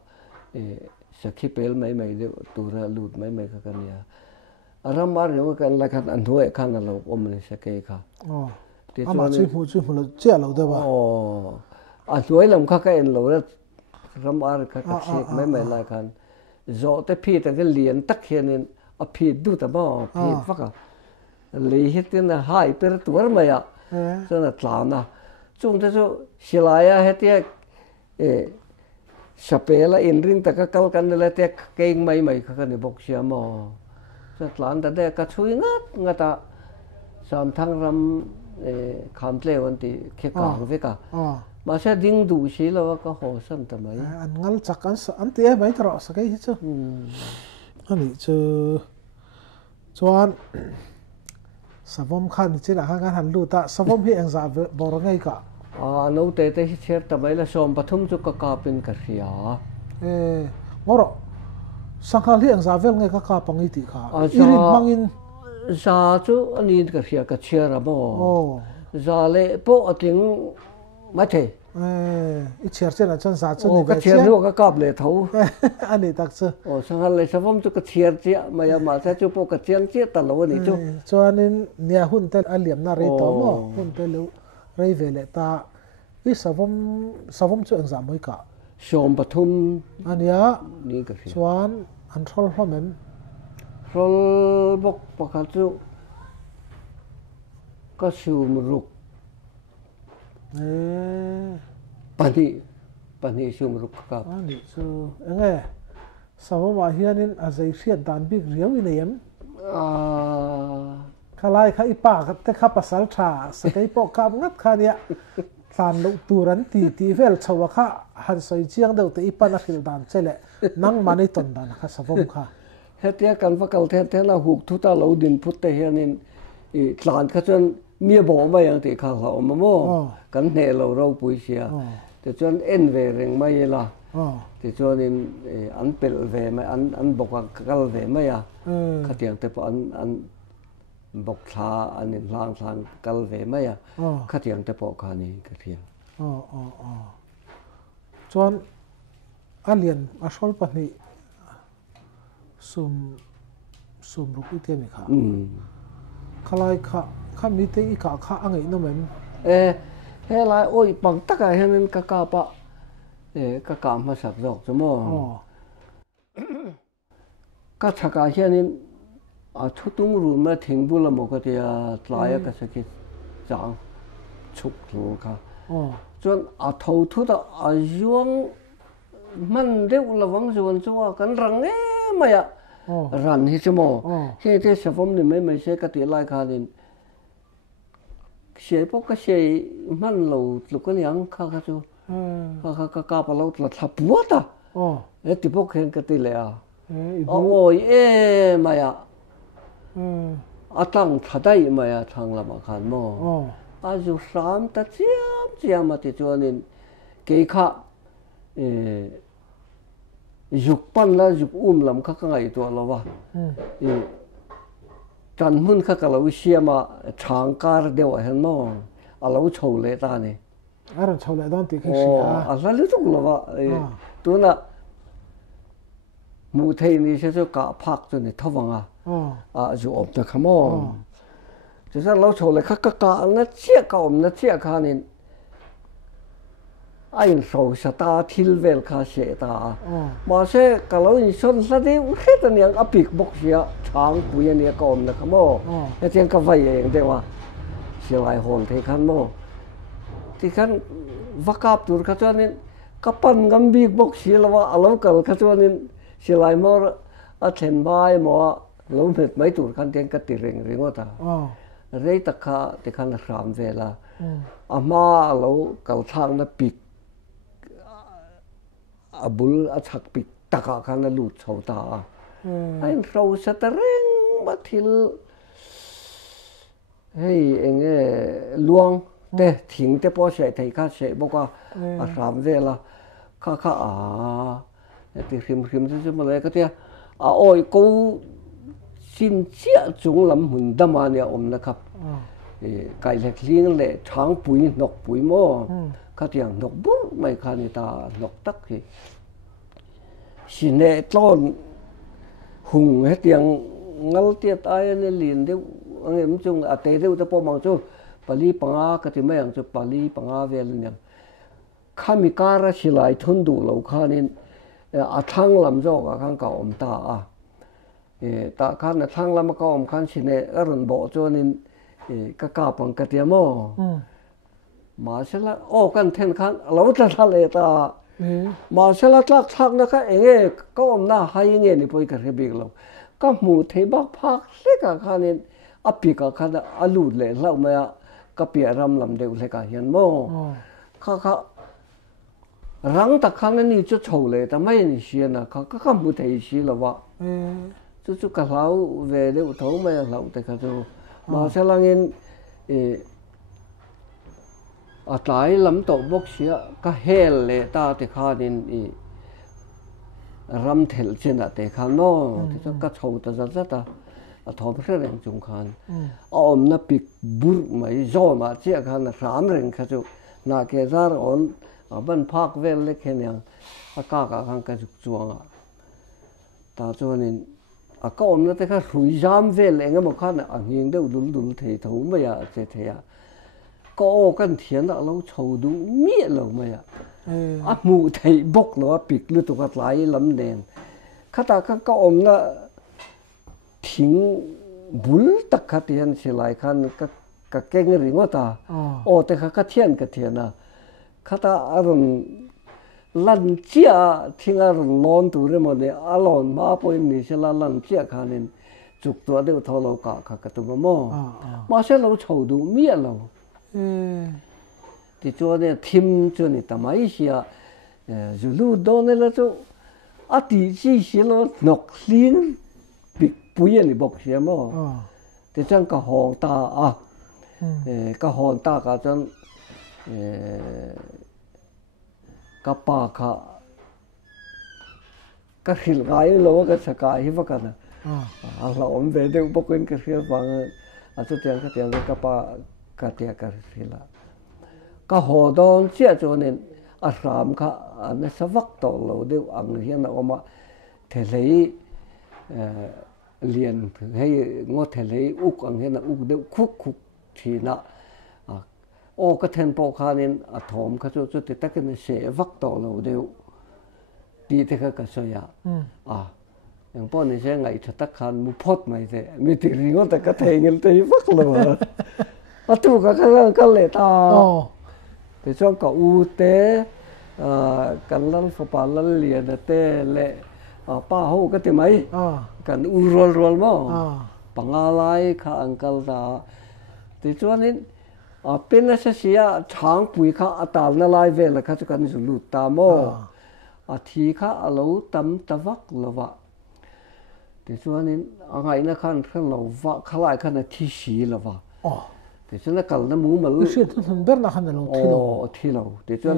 sẽ khi bel mấy để tu ra lụt mấy cái này ramara nếu cái là cái anh thuê cái nào ông mình sẽ cái mà chú là chết lâu đấy ba thuê làm cái anh lâu đó ramara cái chiếc mấy là cái rõ tới phi cái liền tắc hiện nên phi đủ tao bảo phi vác lấy hết tiền là hai per tuổi mà ya cho nên làm na chúng ta cho xí lại hết tiệt sắp là in ring ta cái cái là tiệt cái mấy cái này bốc xia mà cho làm ta đây cái chui ngắt ta sam thang ram khám leo anh thì khi càng với cả mà sẽ đinh đủ xí là cái hồ sân ta mấy anh ngal chắc anh tiệt mấy trọ sao cái chứ anh ấy chứ chuan savom khan chỉ là hàng hành lưu ta savom hi anh giả bỏ ra ngay cả nấu tê chết ta mấy là xóm bắt thum cho cả bên cả khía ngõ rồi sang khai hi anh giả vel ngay cả bằng ý thì cả irin mangin giả chú anh in cả khía cả chia ra mò giả lệ bộ tiếng mấy thế ít chia trên là chân giả chân cái chia nữa cái cặp lệ thấu anh ấy đặc chứ sang khai lệ savom cho cái chia chia mà sẽ cho bộ cái chia ta lâu này chú cho nên nhà hun tên anh liệm na rây tóm mò hun tên lâu rây về lệ ta ít savom cho anh giả mới cả xóm bắt thum anh ya ní cái khía chuan anh thol hoa men rồi bốc bạc chú cái xùm rục pani pani sum ruk ka ani chu enge sawama hianin a zai hriat dan bik riau in em khalai kha ipa te kha pasal tha sakai po kam ngat khania tlan lo turan ti vel chawa kha han soi chiang deuh te ipan a khil dan chele nang mani ton dan kha savom kha hetia kan vakal the la huk thu ta lo din phut te hianin i tlan kha chon mia bo ma yang te kha la om mo kan ne lo ro pui sia te chon en ve reng mai la te chon in an pel ve ma an bok kal ve ma ya kha tiang te po an bok tha an in lang kal ve ma ya kha tiang te po kha ni ka thiang chon alien a shol pa ni sum ruk ite mi kha khalai kha mi te i kha angai no men he lai oi pang taka henin ka pa ka ka ma sak jok chumo ka thaka henin a thutung ru ma thingbu la mo ka tia tlaya ka saki chang chuk lu ka chon a thau thu da a yuang man deu la wang zuan chuwa kan rang e ma ya ran hi chumo he te savom ni mai se ka ti lai kha din xe bốc cái xe man lầu lục cái liang kha chu kha pa lâu là thap bua ta ti bốc hen cái ti le ôi mà ya tang thadai mà ya thang la ma khan mo ju sam ta chiam mà ti chuanin ke kha dục pan la dục lam kha ngai to lo wa kan mun kha ka lo sia ma thang kar de wa hen mo a lo chou le ta ni aran chou le don ti kha sia a la lu tuk lo wa tu na mu thei ni se so ka phak chu ni thawanga ju op ta khamo chu sa lo chou le kha ka na chia ka om na chia kha ni ai so sa ta thil vel kha se ta ma se ka lo in son sa de u khe ta niang apik bok sia thang pui ani ka om na khamo ya chen ka vai eng de wa sia lai hon thei khan mo ti khan vakap tur kha chuanin ka pan gam bik bok sia lawa alo kal kha chuanin sia lai mo a then bai mo lo met mai tur khan ten ka ti reng ringota rei ta kha ti khan ram vela ama lo kal thang na pik abul achak pik taka khana lu chhota ai ro satareng mathil hei enge luang te thing te po se thei kha se boka a ram vela kha ti hrim chu ma le ka tia oi ko sin chia chung lam hun dama nia om na khap kai le thling le thang pui nok pui mo ka tiang nok bur mai kha ni ta nok tak hi sine tlon hung he tiang ngal tiat ai ne lin deu angem chung a te deu te po mang chu pali panga ka ti mai ang chu pali panga vel nyang khami kara silai thun du lo khanin a thang lam zo ka khang ka om ta ta khan na thang lam ka om khan sine aron bo chonin ka pang ka tia mo ma sela kan then khan lo ta le ta ma sela tlak thak na ka enge ka om na hai nge ni poi ka rebik lo ka mu thei bak phak se ka khanin api ka khada alu le lau ma ka pi ram lam deu le ka hian mo kha rang ta khan ni chu chou le ta mai ni sia na ka mu thei si lo wa chu ka lau ve deu tho ma lau te ka chu ma sela ngin a tlai lam to bok sia ka hel le ta te khanin ram thel chena te khan no ti ka chou ta za ta a thom hre reng chung khan om na pik bur mai zo ma chia khan na ram reng kha chu na ke zar on ban phak vel le khenyang a ka khan ka juk chuanga ta chuanin a ka om na te kha hrui jam vel enga mo khan a nging deu dul thei tho ma ya che theya ko kan thian da lo chou du mi lo ma ya a mu thei bok lo pik lu tu ka tlai lam nen khata ka om na thing bul tak kha tian silai khan ka keng ringota te kha ka thian na khata aron lần chia thì ngà lon tu rồi mà này lon mà bôi này sẽ là lần chia khá nên chụp tua đều thâu lâu cả cái tụi mà sẽ lâu chầu đủ miết lâu thì cho nên thêm cho nên tầm ấy xia rồi lúc đó này là cho tí chỉ xia nó nọc liên bị bùi này bọc xia mà thì chẳng cả hòn ta cả hòn ta cả chẳng cả ba cả cái hình cái lâu cái sắc cái hết cái này là ông về đều bốc lên cái hình vàng cho tiền cái ba cái tiền cái hình là cái hồ đó chia cho nên làm cái nó sẽ vắt tổ lâu đều ăn hiện là ông thể lấy liền hay ngó thể lấy uk ăn hiện là uk đều khúc thì nó cái thèn bộ khá nên thòm cái chỗ thì tất cái sẽ vắt tổ lâu đều đi theo cái số ya những bọn này sẽ ngày cho tất cả một phút mày thế mình thì riêng tất cả thèn người thấy vắt lâu tu cái lệ ta thì cho cậu u tế cần lăn phô bà lăn liền tế lệ ba hậu cái gì mấy cần u roll mà bằng alai khá uncle ta thì cho nên bên nó sẽ xia trắng bụi khá tao nó lại về là khá cho cần dùng lụt ta mò thì khá lâu tắm ta vắt là vậy thì cho nên ngày nó khăn lâu vắt khá lại khá là thi sĩ là vậy thì cho nên cần nó muốn mà lúc xưa thằng bé là khăn là lâu thi lâu thì cho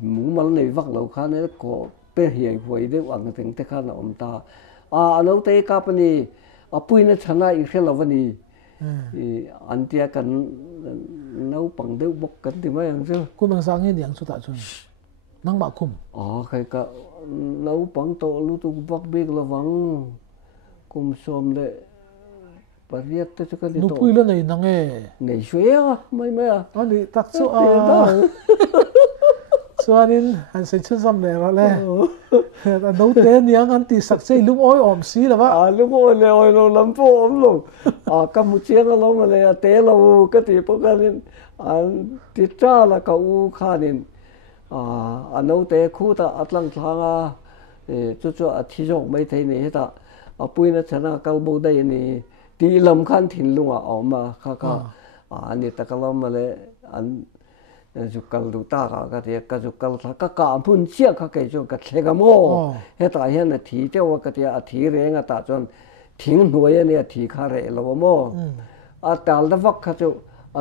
muốn mà này vắt lâu khá nữa có bé hiền vậy đấy ăn cái tiếng khá là ông ta nấu té cáp này bụi nó chăn lại khá là vậy anh tia cần nấu bằng đậu bốc cần thì mấy anh chứ cô mang sang cái điện số tạ chuẩn năng bảo cùng cái nấu bằng tổ lúc tôi bốc biết là vắng cùng xôm lệ bà riết tới cho cái nó bụi lên này năng nghe này xuế mấy này tắc số cho nên anh sẽ chơi dâm này rồi nè nấu tên nhá anh thì sặc xây lúc ối ổm xí là vậy lúc ối này ối nó lắm phố ổm luôn Campuchia nó lắm mà này té lâu cái thì bốc lên thì cha là cậu khá nên nấu té khu ta lăng thang cho thi dụng mấy thế này ta bùi nó chả câu bầu đây này đi làm khăn thìn luôn mà khá anh ta cái lắm mà này anh chụp câu đủ ta cái chụp câu cái cả phun chia cái chỗ cái xe cái mô hết tại hiện là thì cho cái thì rèn cái ta chọn thỉnh nuôi này thì khá rẻ là mô tao đã vắt cái chỗ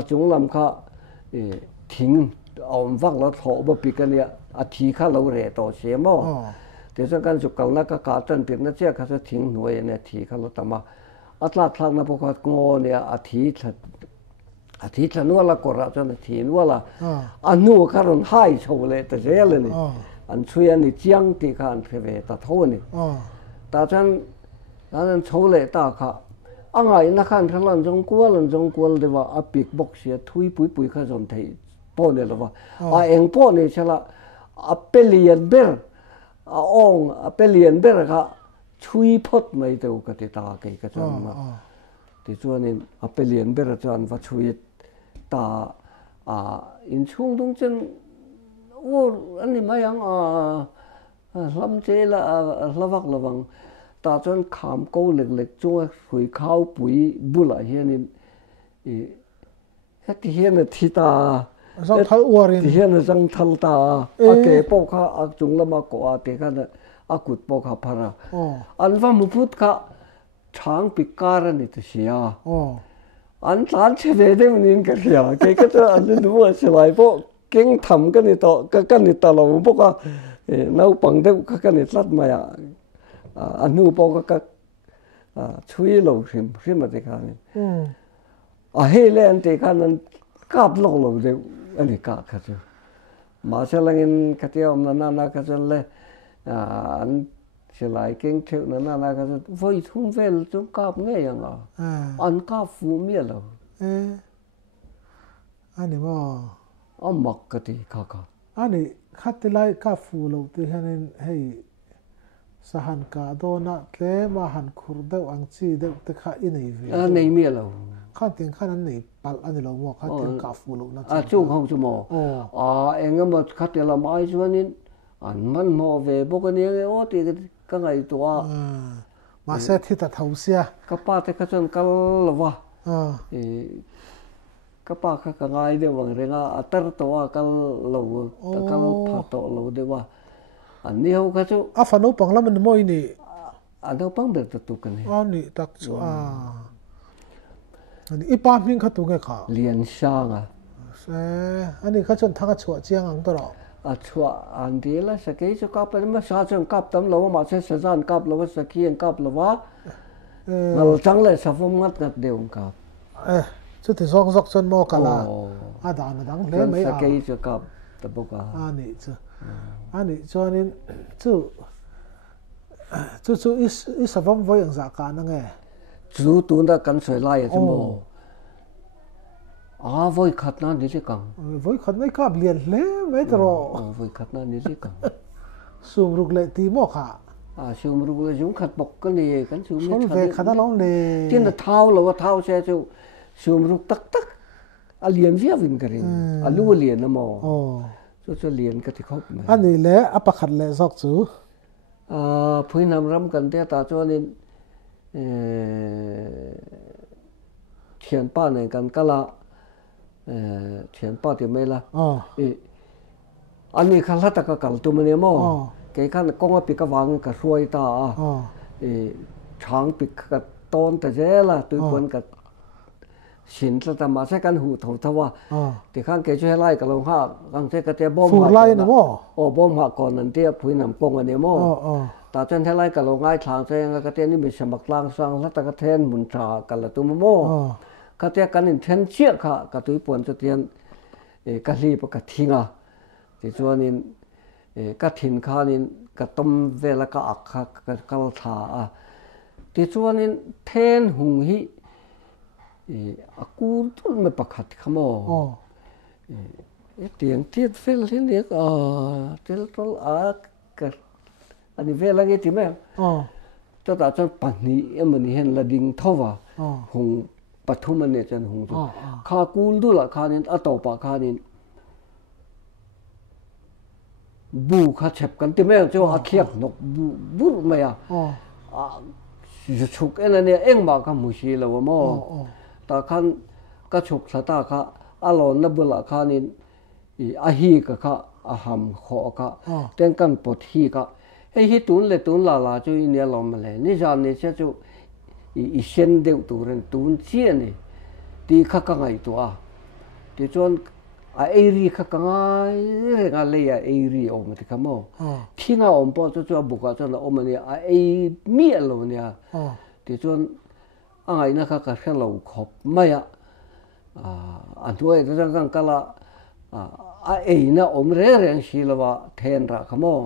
chúng làm cái thỉnh ông vắt là thọ bắp bị cái này thì khá lâu rẻ tổ xe mô thế cho cái chụp câu là cái cả chân tiền nó chia cái chỗ thỉnh nuôi này thì khá lâu tao mà là thằng nó bao quát ngô này thì là nó là có ra cho nên thì nó là nó cáiron hai châu lệ tới thế này anh chui anh chiang thì cái anh phải về ta thâu này ta chân anh châu lệ ta cả ngày nó khăn thằng lần trong qua thì vào big box sẽ thui bụi cái dòng thấy bỏ này là vào em bỏ này sẽ là billion bear billion bear cái thui pot mấy đâu cái ta cái chân mà thì cho nên billion bear cho anh vào thui ta in chung đông chân anh ấy mấy ông làm chế là vắt là bằng ta chân khám câu lệch chung hồi khao bụi bù lại hiện nên thì hiện là thì ta thì hiện là răng thal ta cái bao khá chúng là mà có cái là cụt bao khá phara anh vào một phút khá trang bị cara này thì xia anh sáng chế về đấy mình cái gì cái chỗ anh đúng là lại bộ kinh thầm cái này to là một bộ nấu bằng đấy cái này lát mà anh nuôi bộ cái chui lẩu phim mà thế cái này hay lên thì cái này cáp lẩu đấy anh ấy cáp cái chứ mà sẽ là cái ông nana cái chỗ này anh sẽ lại kinh theo nana cái với thùng về chúng cáp ngay vậy anh cáp phù miệt lẩu anh mà mặc cái gì cả anh khát lại cà phê lâu thì hắn hay sahan cả đó na thế mà hắn khur đâu ăn chi đâu tất cả in này về này miệt lâu khăn tiếng khăn anh này bal anh này lâu mua khăn tiếng cà phê lâu nó chung không chung mò em mà khát tiền làm ai cho nên anh mình mò về bốc cái này ô thì cái ngày tua mà sẽ thì ta thấu xia các bạn thì các chân cái lova các bạn các ngày đều bằng rằng à tơ tua cái lâu cái thọ to lâu đấyว่าanh nhiều cái chỗ phần ốp bằng lắm mình môi nè anh đâu bằng được tụ cái này nè đặc số anh ít ba mình khát tụ cái cả liền sang anh ấy khát chân thằng chua chiang ang đó chua anh đi là sẽ cái chỗ cặp mà sao chân cặp tấm lâu mà sẽ gian cặp lâu sẽ kiêng cặp lâu mà chẳng lẽ sao phong ngắt ngắt đều cặp chút thì dọc chân mò cả là đàn nó đắng lấy mấy cái chỗ cặp tập bộ cả anh ấy cho nên chú ít sản phẩm với những giá cả nó nghe chú tuân đã cắn sợi lai chứ mà với khát na đi chứ càng với khát mấy cặp liền lấy mấy tờ với khát na đi chứ càng sum rục lệ tí mò cả sum rục lệ chúng khát bọc cái này cắn sum mấy về khát nó lệ tiên là thao là thao xe chú sum rục tắc liền phía bên cái này lúa liền nó mò cho liền cái thì khóc anh ấy lẽ áp khát lẽ dọc chú phơi nằm rắm cần thế ta cho nên thiền ba này cần cái là thiền ba thì mấy là anh ấy khá là ta cái cầu tụi mình mà cái khăn con bị cái vàng cái xuôi ta trắng bị cái tôn ta dễ là tụi con cái xin cho ta mà sẽ căn hủ thầu thầu thì khăn cái chuyện lại cái lòng ha khăn sẽ cái bom phủ lại nữa bom hạ còn anh tiếc phơi nằm con anh em ta chân thế lại cái lòng ngay thang thế cái tên này bị sầm lang sang là ta cái tên muốn trả cái là tụi mò cái tên cái này tên chiếc cả cái tụi bọn cho tiền cái gì cái thing thì cho nên cái thing cái này cái tôm về là cái ác cái thà thì cho nên tên hùng hi cú tôi mới bắt khát không tiếng tiết phê lên đấy tiếng tôi cái anh về là cái gì mà cho ta cho bản ní em mình hiện là đình thâu vào hùng bắt thu mình này chân hùng rồi khá cú tôi là khá nên tàu bạc khá nên bu khá chépกันที่แม่เจ้าเขียบนกบุรุษไม่ฉุกเอ็นเนี่ยเอ็งมาก็มุชีแล้วว่าตาขันก็ฉุกสตาค่ะอารมณ์นับละค่ะนี่ฮีก็ค่ะหัมขอค่ะเต็งกันปวดฮีก็ไอ้ฮีตุนเลยตุนลาจู่เนี่ยลมมาเลยนี่จานนี่เจ้าจู่อีเส้นเดียวตัวเรนตุนเชี่ยนี่ที่ข้ากังไงตัวที่จนไอ้รีข้ากังไงเรื่องอะไรไอ้รีออกมาที่ขโมยที่น่าอมปอจู่บุกจนอมเนี่ยไอ้เมียเราเนี่ยที่จนอะไรนะครับก็แค่เราขบไม่อันด้วยเรื่องกันละไอ้น่ะอมเรื่องชีลว่าเทนรักขโมย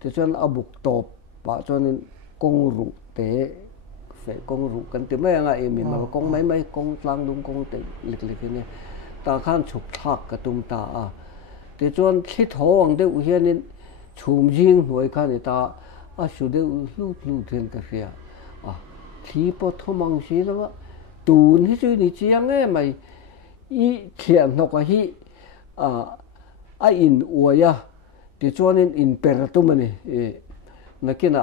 ที่จนอบุกตบปะจนกงรุเตะเฟกงรุกันที่ไม่ยังไงมีมากงไม่กงลังดุงกงเตะเล็กๆเนี่ยตาข้างฉุกทักกระตุ้มตาที่จนคิดท้องเด็กเฮียนี่ชุมยิงหวยข้านี่ตาสุดเด็กลูกเทียนกระเสียที่พอทมังสีแล้วว่าตูนที่ช่วยนี่เจียงไงไม่อีเขียนนกฮีอินอวยที่ชวนอินเปรตุมันนี่นักกิน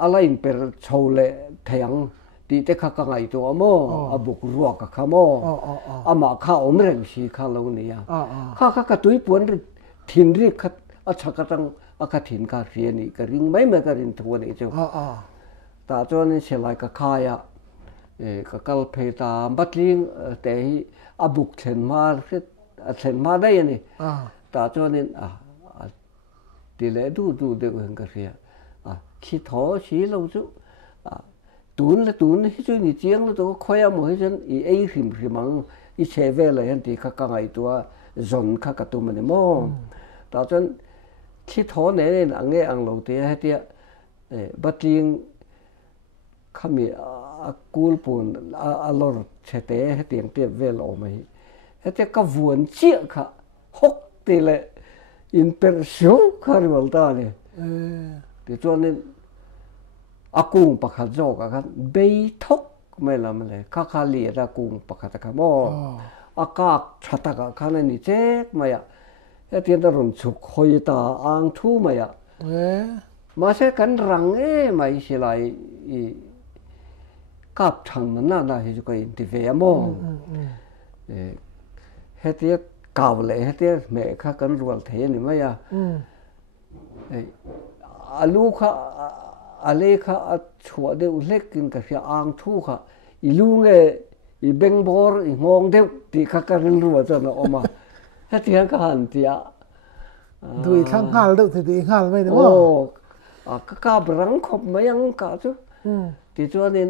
อะไรอินเปรชาวเล่เทียงที่เด็กข้ากังไงตัวมั่วบุกรัวกับข้ามั่วมาข้าอมเร่งสีข้าเราเนี่ยข้ากระตุ้ยปวนถิ่นริกชักกระตังกระถิ่นกระเรียนี่กระริงไม่กระริงทัวนี่เจ้าตาจวนนี่เชลัยกับข้ายกับกัลเพตาบัดลิงแต่บุกเฉินมาได้ยังนี่ตาจวนนี่ดีเลยดูเด็กเห็นกันเสียขี้ท้อชี้เราจุตูนที่ช่วยนี่เจียงแล้วตัวคอยเอาหมดให้ฉันไอ้หิมมังไอ้เชเวเลยยันที่ข้ากังไอตัวจนข้ากระตุ้มมันเนี่ยมั่วตาจวนขี้ท้อเนี่ยอังเงอังเราเตี้ยให้เตี้ยบัดลิงข้ามีกูลปุ่นลอร์เชเต้ให้เตียงเตียเวลออกมาให้เจ้าก็วนเชี่ยค่ะฮกตีเลยอินเปอร์ชิวคาริวัลตาเนี่ยที่จวนนี่อากูงปะขัดโจกันเบยทก ไม่ละมันเลยข้าเลียระกุงปะขัดขโมอากาศชัดกะข้านี่เจ๊กมาอะเตียนตรุนสุขคอยตาอ่างทูมาอะมาเสกันรังไม่ใช่ไรกับทางนั้นน่ะเฮจุกอินทิเวียมเฮตีเก่าเลยเฮตีแม่ข้ากันรัวเทียนี่มาอะอาลูกอาเล่ข้าชัวเดือดเล็กกินกับเสียอ่างทูข้าอีลุงอีเบงบอร์อีงงเดียวที่ข้ากันรัวจนออกมาเฮตีฮันก็หันที่ดูอีกครั้งหันดูที่อีกหันไม่ได้มั้งก็กาบรังขบมายังกาจูที่ตัวนี้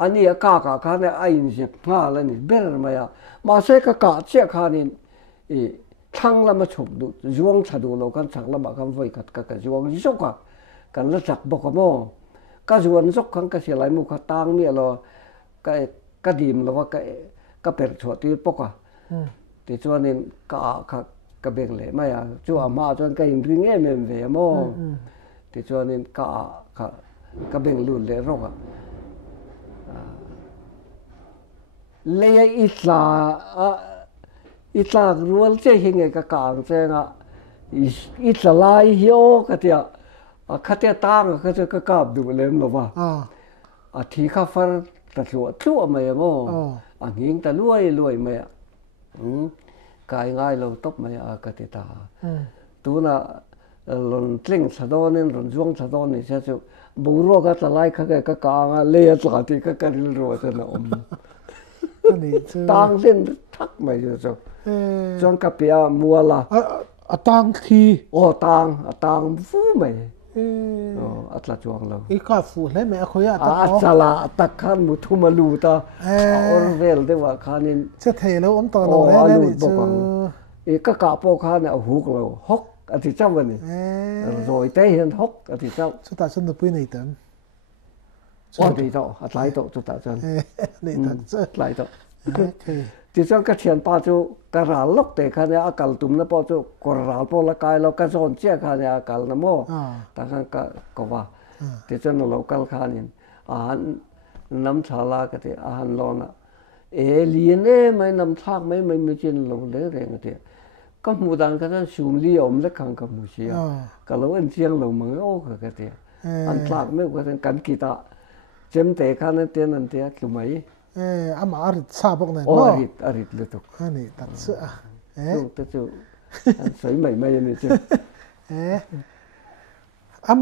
อันนี้กากาข้าเนี่ยไอ้นี่เจ็บง่าเลยนี่เบลมาอะมาเสกกาเชี่ยข้านี่ทั้งละมาฉุบดูจวงฉดูโลกันสักละมาคำไว้กัดจวงยิ่งกว่ากันละจักบอกว่าโม่ก็จวนซกขังก็เสียหลายมุขตังเนี่ยเราก็ดีมเราว่าก็เป็นชั่วที่ปกว่าที่ตัวนี้ก็เบ่งเลยไม่อะจัวมาจนก็ยิงริงเอ็มเวียโม่ที่ตัวนี้ก็เบ่งลุ่นเลยรกอะเลยอิสลารัวเจ้าหิงเอกกางเจ้าอิสลาฮิโอก็เดียข้าเดียตั้งก็จะกราบดูเลยมั้งว่าที่ข้าฟังตะชัวไม่โม่หิงตะรวยไม่กายง่ายเราตบไม่ก็ติดตาตัวน่ะหล่นเล่งสะดอนนี่หล่นช่วงสะดอนนี่ใช่ไหมบุรุษก็จะไล่ข้าแกก็กางเลี้ยสกัดที่ก็กระดิ่งรัวจะน่ะตั้งเส้นทักไม่ใช่จนกับเปียมัวละตั้งทีตั้งฟูไม่อัตลาจวงเราอีกาฟูเลยไหมคุยอัตลาตักขันมุทุมาลูตาออร์เวลเดว่าขานินจะเทแล้วอมต่อเราเลยนี่จูอีกกะโปขาเนี่ยหุกเราฮกอธิเจ้าวันนี้โรยเตยเห็นฮกอธิเจ้าสุดท้ายฉันจะไปไหนตันอ๋อดีต่อหลายต่อสุดท้ายฉันนี่ตันหลายต่อที่ฉันก็เชียนป้าจูกระราลกเตะขันเนี่ยอากาศตุ่มนะป้าจูกระราพอละกายเรากระโจนเชี่ยขันเนี่ยอากาศนะโม่แต่ขันก็ว่าที่ฉันเรากัลขันเนี่ยอาหารน้ำชาลาก็ที่อาหารร้อนอ่ะเลียนไม่น้ำทากไม่จินลงเลยเรื่องที่ก็หมู่ดันก็จะสูงเลี้ยมเล็กขังกับหมู่เชียก็เราเอ็นเชียงเราเมืองโอ้ก็ที่อันทากไม่ก็จะกันกีตาเจมเตะขันเนี่ยเตียนนั่นเตียคือไหมอามาอาริตซาบกนั่นอาริตเลยตุกอันนี้ตัดเสื้อจู่สวยใหม่นี่จู่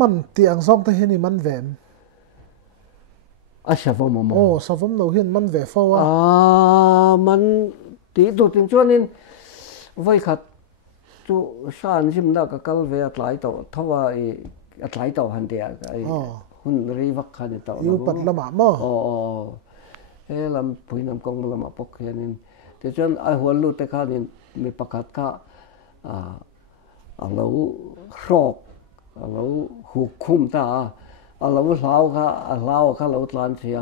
มันที่อังซองที่เห็นนี่มันแหวนสาวมมสาวมเราเห็นมันแหวนฟ้ามันตีตัวถึงช่วงนี้ไว้ขัดจู่ชาญชิมได้ก็กลเวทหลายตัวทว่าหลายตัวหันเดียหุ่นรีวักขันตัวอยู่ปัดละหมาดมั้งลำพูนำกองลำมาปกเขียนแต่จนไอหัวลูกแต่ข้านี่มีประกาศข้าเรารอกเราหุกคุ้มตาเราเล่าข้าเราตลานเสีย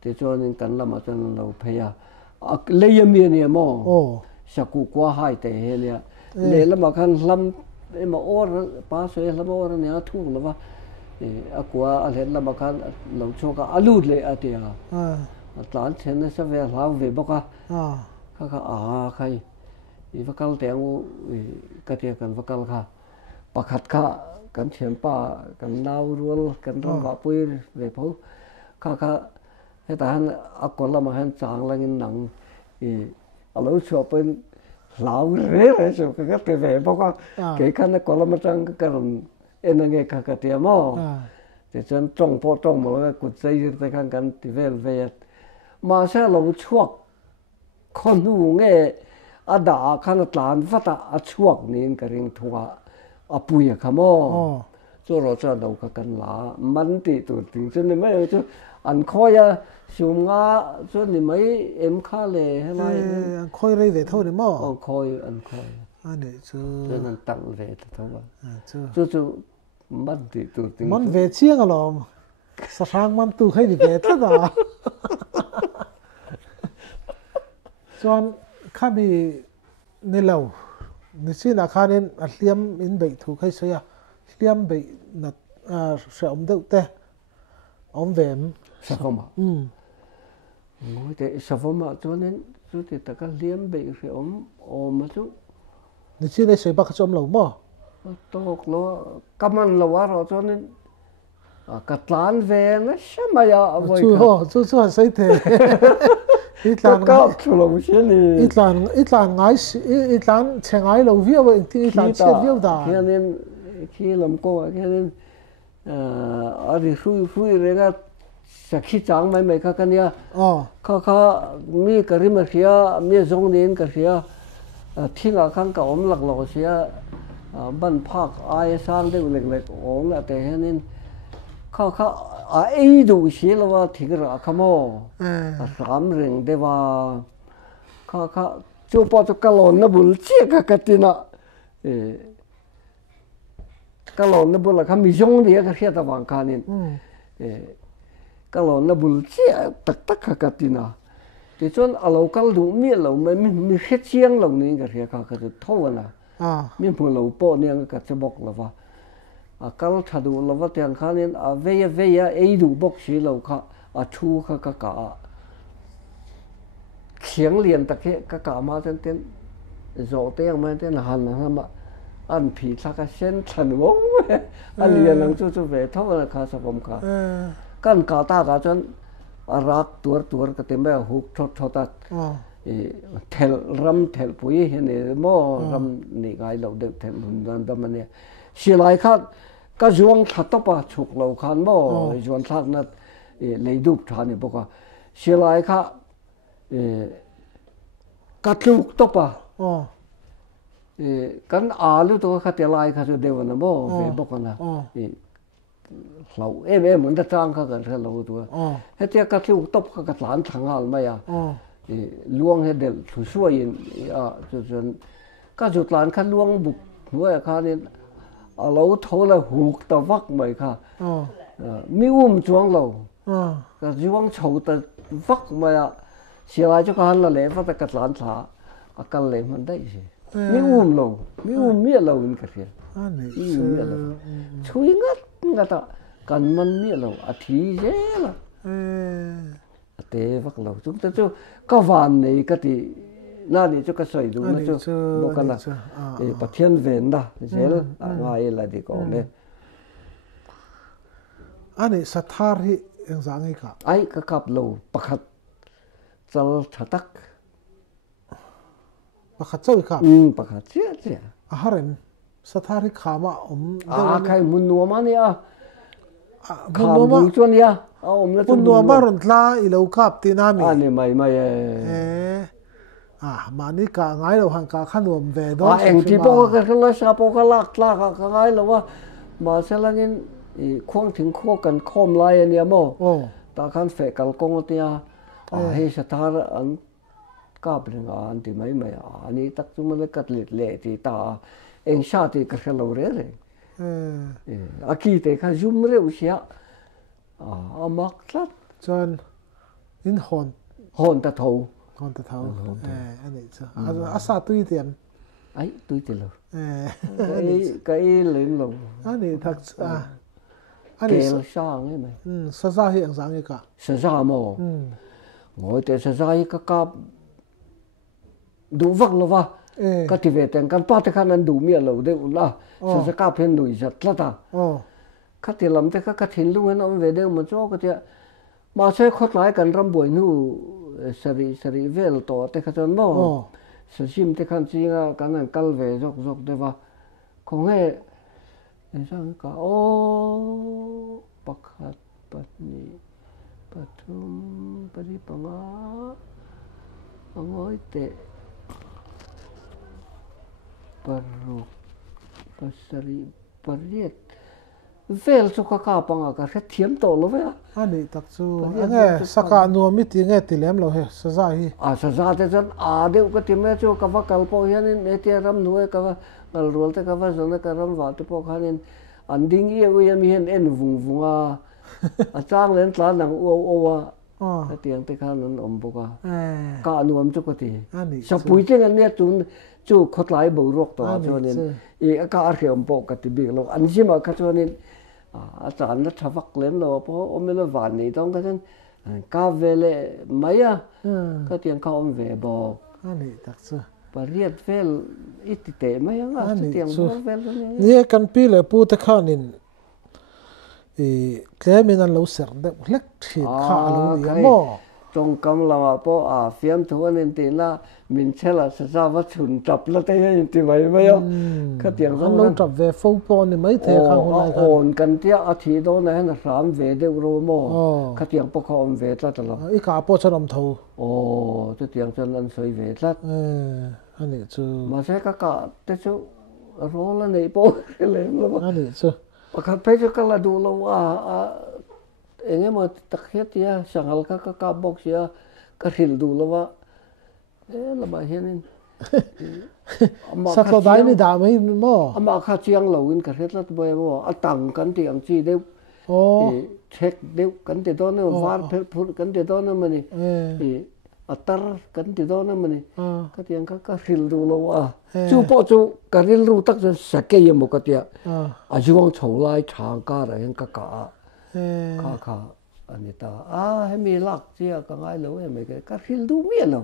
แต่จนกันลำมาจนเราพยาเลยมีเนี่ยมั้งสักกูกว่าให้แต่เนี่ยเลยลำมากันลำมาโอ้ป้าสวยลำมาโอ้เนี่ยทุ่งหรือว่ากูว่าอะไรลำมากันเราโชว์กันลูดเลยอะเดียตอนเช้าเนี่ยเสวียเราเวบอกเขาใครอีวักกัลเตียงกระเทียกันวักกัลค่ะปะขัดค่ะกันเฉียนป้ากันนาวรัวกันรำว่าปุ้ยเวพอเขาให้แต่ฮันอักคนละมาฮันจางละงินหนังเราชอบเป็นเราเรื่อยๆชอบกันเวบอกเกี่ยกันคนละมาจังกันนั่งเงยกระเทียมอ๋อแต่จนจ้องพอจ้องมาแล้วกุดใจแต่ข้างกันที่เวลมาเช่เราช่วงคนหูเงี้ยดาขนาดหลานฟัดช่วงนี้ก็เรียงทัวปุยขโมจู่เราจะดูกันหลามันติดตัวถึงจนไม่จู่อันคอยสูงอ่ะจนนี่ไม่ค่าเลยใช่ไหมคอยเลยเท่านี้มั้งคอยอันนี้จนนั้นตั้งเลยเท่าว่าจู่มันติดตัวถึงมันเวเชียงอารมณ์สร้างมันตู้ให้ดีเวทแล้วส่วนข้ามีในเราในสิ่งข้านี้เลี้ยมอินใบถูกให้เสียเลี้ยมใบนัดเสริมเด็กแต่อมแหวนสักคำ ngồi để sao mà cho nên chú thì ta cái liếm bị phải ôm mà chúนี่ชื่อในสวยบักจอมเหล่าบ่ tốt lo cầm ăn lâu rồi cho nên cái lán về nó sao mà giờ vậy chú sai thế ít lần cao chú lâu xí nè ít lần ngay lâu viết vậy thì ít lần chết viết đã cho nên khi làm cô cho nên ở đi suy rồi cái sẽ khi chẳng mấy cái này mi cái gì mà xía mi giống đến cái xíaที่เราข้างเก่ามันหลักหล่อเสียบ้านพักไอ้สร้างได้เล็กๆโอ้ละแต่เห็นเขาไอ้ดูเสียแล้วว่าที่กระขโมสามเรื่องได้ว่าเขาจูปอจุกะหลอนนะบุลเชี่ยกันตินะกะหลอนนะบุลละเขามีจงเดียก็เสียตะวันกันนี่กะหลอนนะบุลเชี่ยตักกันตินะที่จนเราก็รู้มีเราไม่เฮ็ดเสียงเรานี่ก็เรียกก็จะโทษนะมีผู้เราโป้เนี่ยก็จะบอกเราว่าก็ถ้าดูเราว่าแต่งข้านี่เวียไอ้ดูบอกสิเราค่ะชูก็เขียงเรียนตะเคะก็มาเต้นโจเตียงมาเต้นหันนะมาอันผีสักเส้นฉันวงอันเรียนหนังจู่ๆเวทเท่านั้นค่ะสักผมค่ะกันกาตากาจนรักตัวก็เต็มไปหุกทอดเทลรำเทลปุยเห็นเนี่ยมั่วรำนี่ไงเราเด็กเทลหุ่นดันมันเนี่ยเสียหลายคันก็จวงทัดตบะฉุกเราคันมั่วจวงทัดนั่นเลยดูทานเนี่ยบอกว่าเสียหลายคันก็ฉุกตบะกันลูตัวขัดลายขัดเดียวนะมั่วเว็บบอกนะเราเหมือนจะจ้างเขากันเราตัวเฮ้ยที่ก็ที่ตบเขาก็หลานทางหาไม่ล่วงให้เด็กช่วยจนก็จุดหลานเขาล่วงบุกหัวเขาเนี่ยเราโทรแล้วหูตะวักไม่ค่ะมีจวงเราก็จวงโฉตะวักไม่เสียอะไรจุกหันละเลยเพราะแต่กัดหลานสากันเลยมันได้สิมีเรามีเมียเรานี่ก็เสียมีเมียเราช่วยงัดก็กันมันเนี่ยเราอาทิเจล่ะเตะวักเราจุ๊บจุ๊บก็วันนี้ก็ที่นั่นนี่จุ๊กก็ใส่ดูนะจุ๊บบอกกันนะประเทศเวนด้าเจลอะไรอะไรดีก็เนี่ยอันนี้สถานที่ยังสังเกตไอ้ก็ขับเราประคัดจัลชัดประคัดเจ้าครับประคัดเจ้าอาหารสถานที่ขามาใครมุนนัวมาเนี่ยขาบุญชวนเนี่ยมุนนัวมารุนลาอีเหล่าขับตีน้ำมีนี่ไม่มานี่กะง่ายเราหันกะขันวมเวดเองที่บอกกันเลยชาโปกลากกะง่ายเราว่ามาเสร็จแล้วนี่ควงถึงควกันคมลายเนี่ยมั้งตาขันเฟกัลกงเนี่ยให้สถานอันกับเรื่องอันที่ไม่อันนี้ตักจุมันเลยกัดเละที่ตาเองชาติก็เราเรื่อยอากีเตะข้าจุ่มเร็วเสียมักลัดจนอินฮอนตะเทาอันนี้จ้ะอาซาตุยเตียนไอ้ตุยเตียนเลยไก่เลี้ยงลงอันนี้ทักอันนี้ช่างใช่ไหมสะซาเฮียงสังเกตสะซาโม่โอ้ยแต่สะซาอีกกับดูวักเลยว่าก็ที่เวทกันป้าที่ขันนั้นดูเมียเราเดี๋ยวละสะกับเห็นดูจัดละตาขัดที่ลำแต่ก็ทิ้งลุงให้น้องเวเดียวมันจ้าก็จะมาใช้ขดหลายกันรำบวยนู่สรีเวลต่อแต่ขัดจนบ่สชิมที่ขันจริงกันนั่นกัลเวจกเดี๋ยวว่าคงให้ช่างก็ปักขัดปัดนี้ปัดทุ่มปริปังอ้อยเตะปรุกปัสรีปริยเวลสุขกาปังก็แค่เทียมโตเลยเว้ยอันนี้ตักซูอันนี้สักการนัวมิตรยังไงติเลมเราเหรอสะใจสะใจแต่จนเดี๋ยวก็ที่แม่จูกับว่ากัลโปเฮียนี่เที่ยรำนัวกับว่ากัลรัวแต่กับว่าจนกับรำว่าที่พวกเขาเนี่ยอันดิ้งเยี่ยก็ยังมีเห็นวุงจ้างเล่นตาหนังอ้วเตียงที่ข้านั้นพวกก็นัวมจุกตีสปุยเจ้าเนี่ยจู่ขดไหลบุรกตัวจนเนี่ยก็อาเขียมปกติบิกเราอันนี้มาข้าจนเนี่ยอาจารย์นัทวักเล่นเราเพราะไม่รู้วันนี้ต้องกัน cá về lệ mấy à cái tiếng cá ông về bò anh ấy đặc sự bà riết về ít tệ mấy á cái tiếng bò về cái này nhé căn pi là pu ta khan in cái mình ăn lâu sẹt đấy lắc thịt khá lâu đi mò trong cam làm po phim thua nên tiền là mình sẽ là sẽ ra vắt chun chập là thế nên tiền mấy á cái tiếng ăn lâu chập về phô po này mấy thế khang hôm nay khang ổn cần tiếc thì đó này là sắm về đều rồi mò cái tiếng po không về tất là ít cả po cho làm thầu cái tiếng chân ăn sôi về tất anh ấy chứ mà sẽ cả thế chứ rồi là này po lên luôn anh ấy chứ và cái bây giờ cái là đủ lâu anh em mà đặc biệt ya sang hal cái box ya cái rìu đủ lâu là bài hiện sắc lo đai này đam ấy mò mà khá chiang lâu in cái hết là bây mò tăng cái tiếng chi đều check đều cái tiếng đó nó var phun cái tiếng đó nó mình tar cái tiếng đó nó mình cái tiếng cái rìu đủ lâu chú bỏ chú cái rìu đủ tắc rồi sẽ cái gì một cái tiếng chú ông chầu lại chàng cả rồi cái cả khá anh ta hay mi lắc chứ cái ngay lâu em mấy cái rìu đủ miên đâu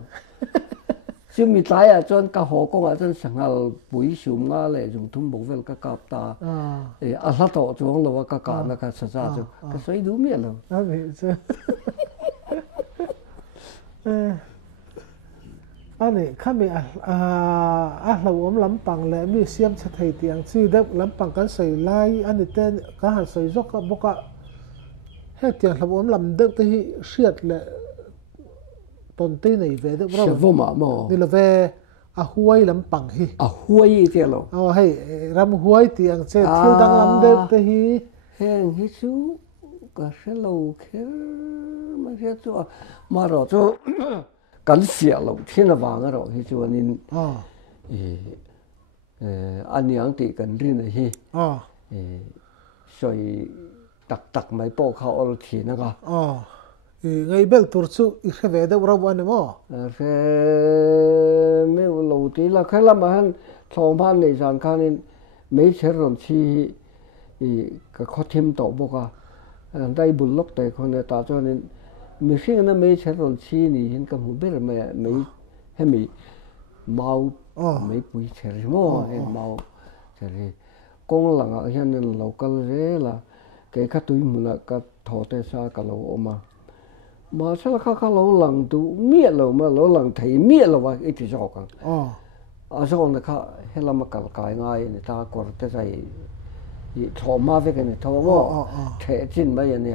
chứ mi tại cho cái họ có cái sang hal buổi sớm ngã lại dùng thùng bông về cái cặp ta là tổ cho ông lâu cái cả là cái sao sao cái sấy đủ miên đâu anh ấy chứ anh ấy khá mi lâu lắm bằng lẽ mi xem sẽ thấy tiếng chi đấy lắm bằng cái sấy lai anh ấy tên cái hạt sấy dốc cái bốc hết tiếng lâu lắm được thì siết lệ tuần tây này về được bao nhiêu đi là về Huay lắm bằng hi Huay thế lo hay ram Huay tiếng sẽ thiếu đang làm được thì hèn hi chú cái sẽ lâu kia mà sẽ cho mà rồi cho cắn xỉa lâu thiên là vàng rồi hi chú anh anh nhang thì cần riêng này hi rồi tắc mấy bộ khảo ở thì nó cả ngay bel turchu ikhe về đâu rau anh mo mấy lâu tí là khai làm ăn thòng ban này rằng khai nên mấy chế rồi chi cái khó thêm tổ bộ cả đây bùn lốc tại con này ta cho nên mình xin nó mấy chế rồi chi này hiện cầm không biết là mấy hay mấy màu mấy bụi chế rồi mo màu chế rồi con là ở hiện nên lâu cái thế là cái khách túi mình là cái thọ tê sa cái lâu mà sao khá lâu lần tu miết lâu mà lâu lần thấy miết lâu vậy ít cho con sao nó khá hay là mà cái ngay người ta còn cái gì thọ ma về cái này thọ mà thể chín mấy này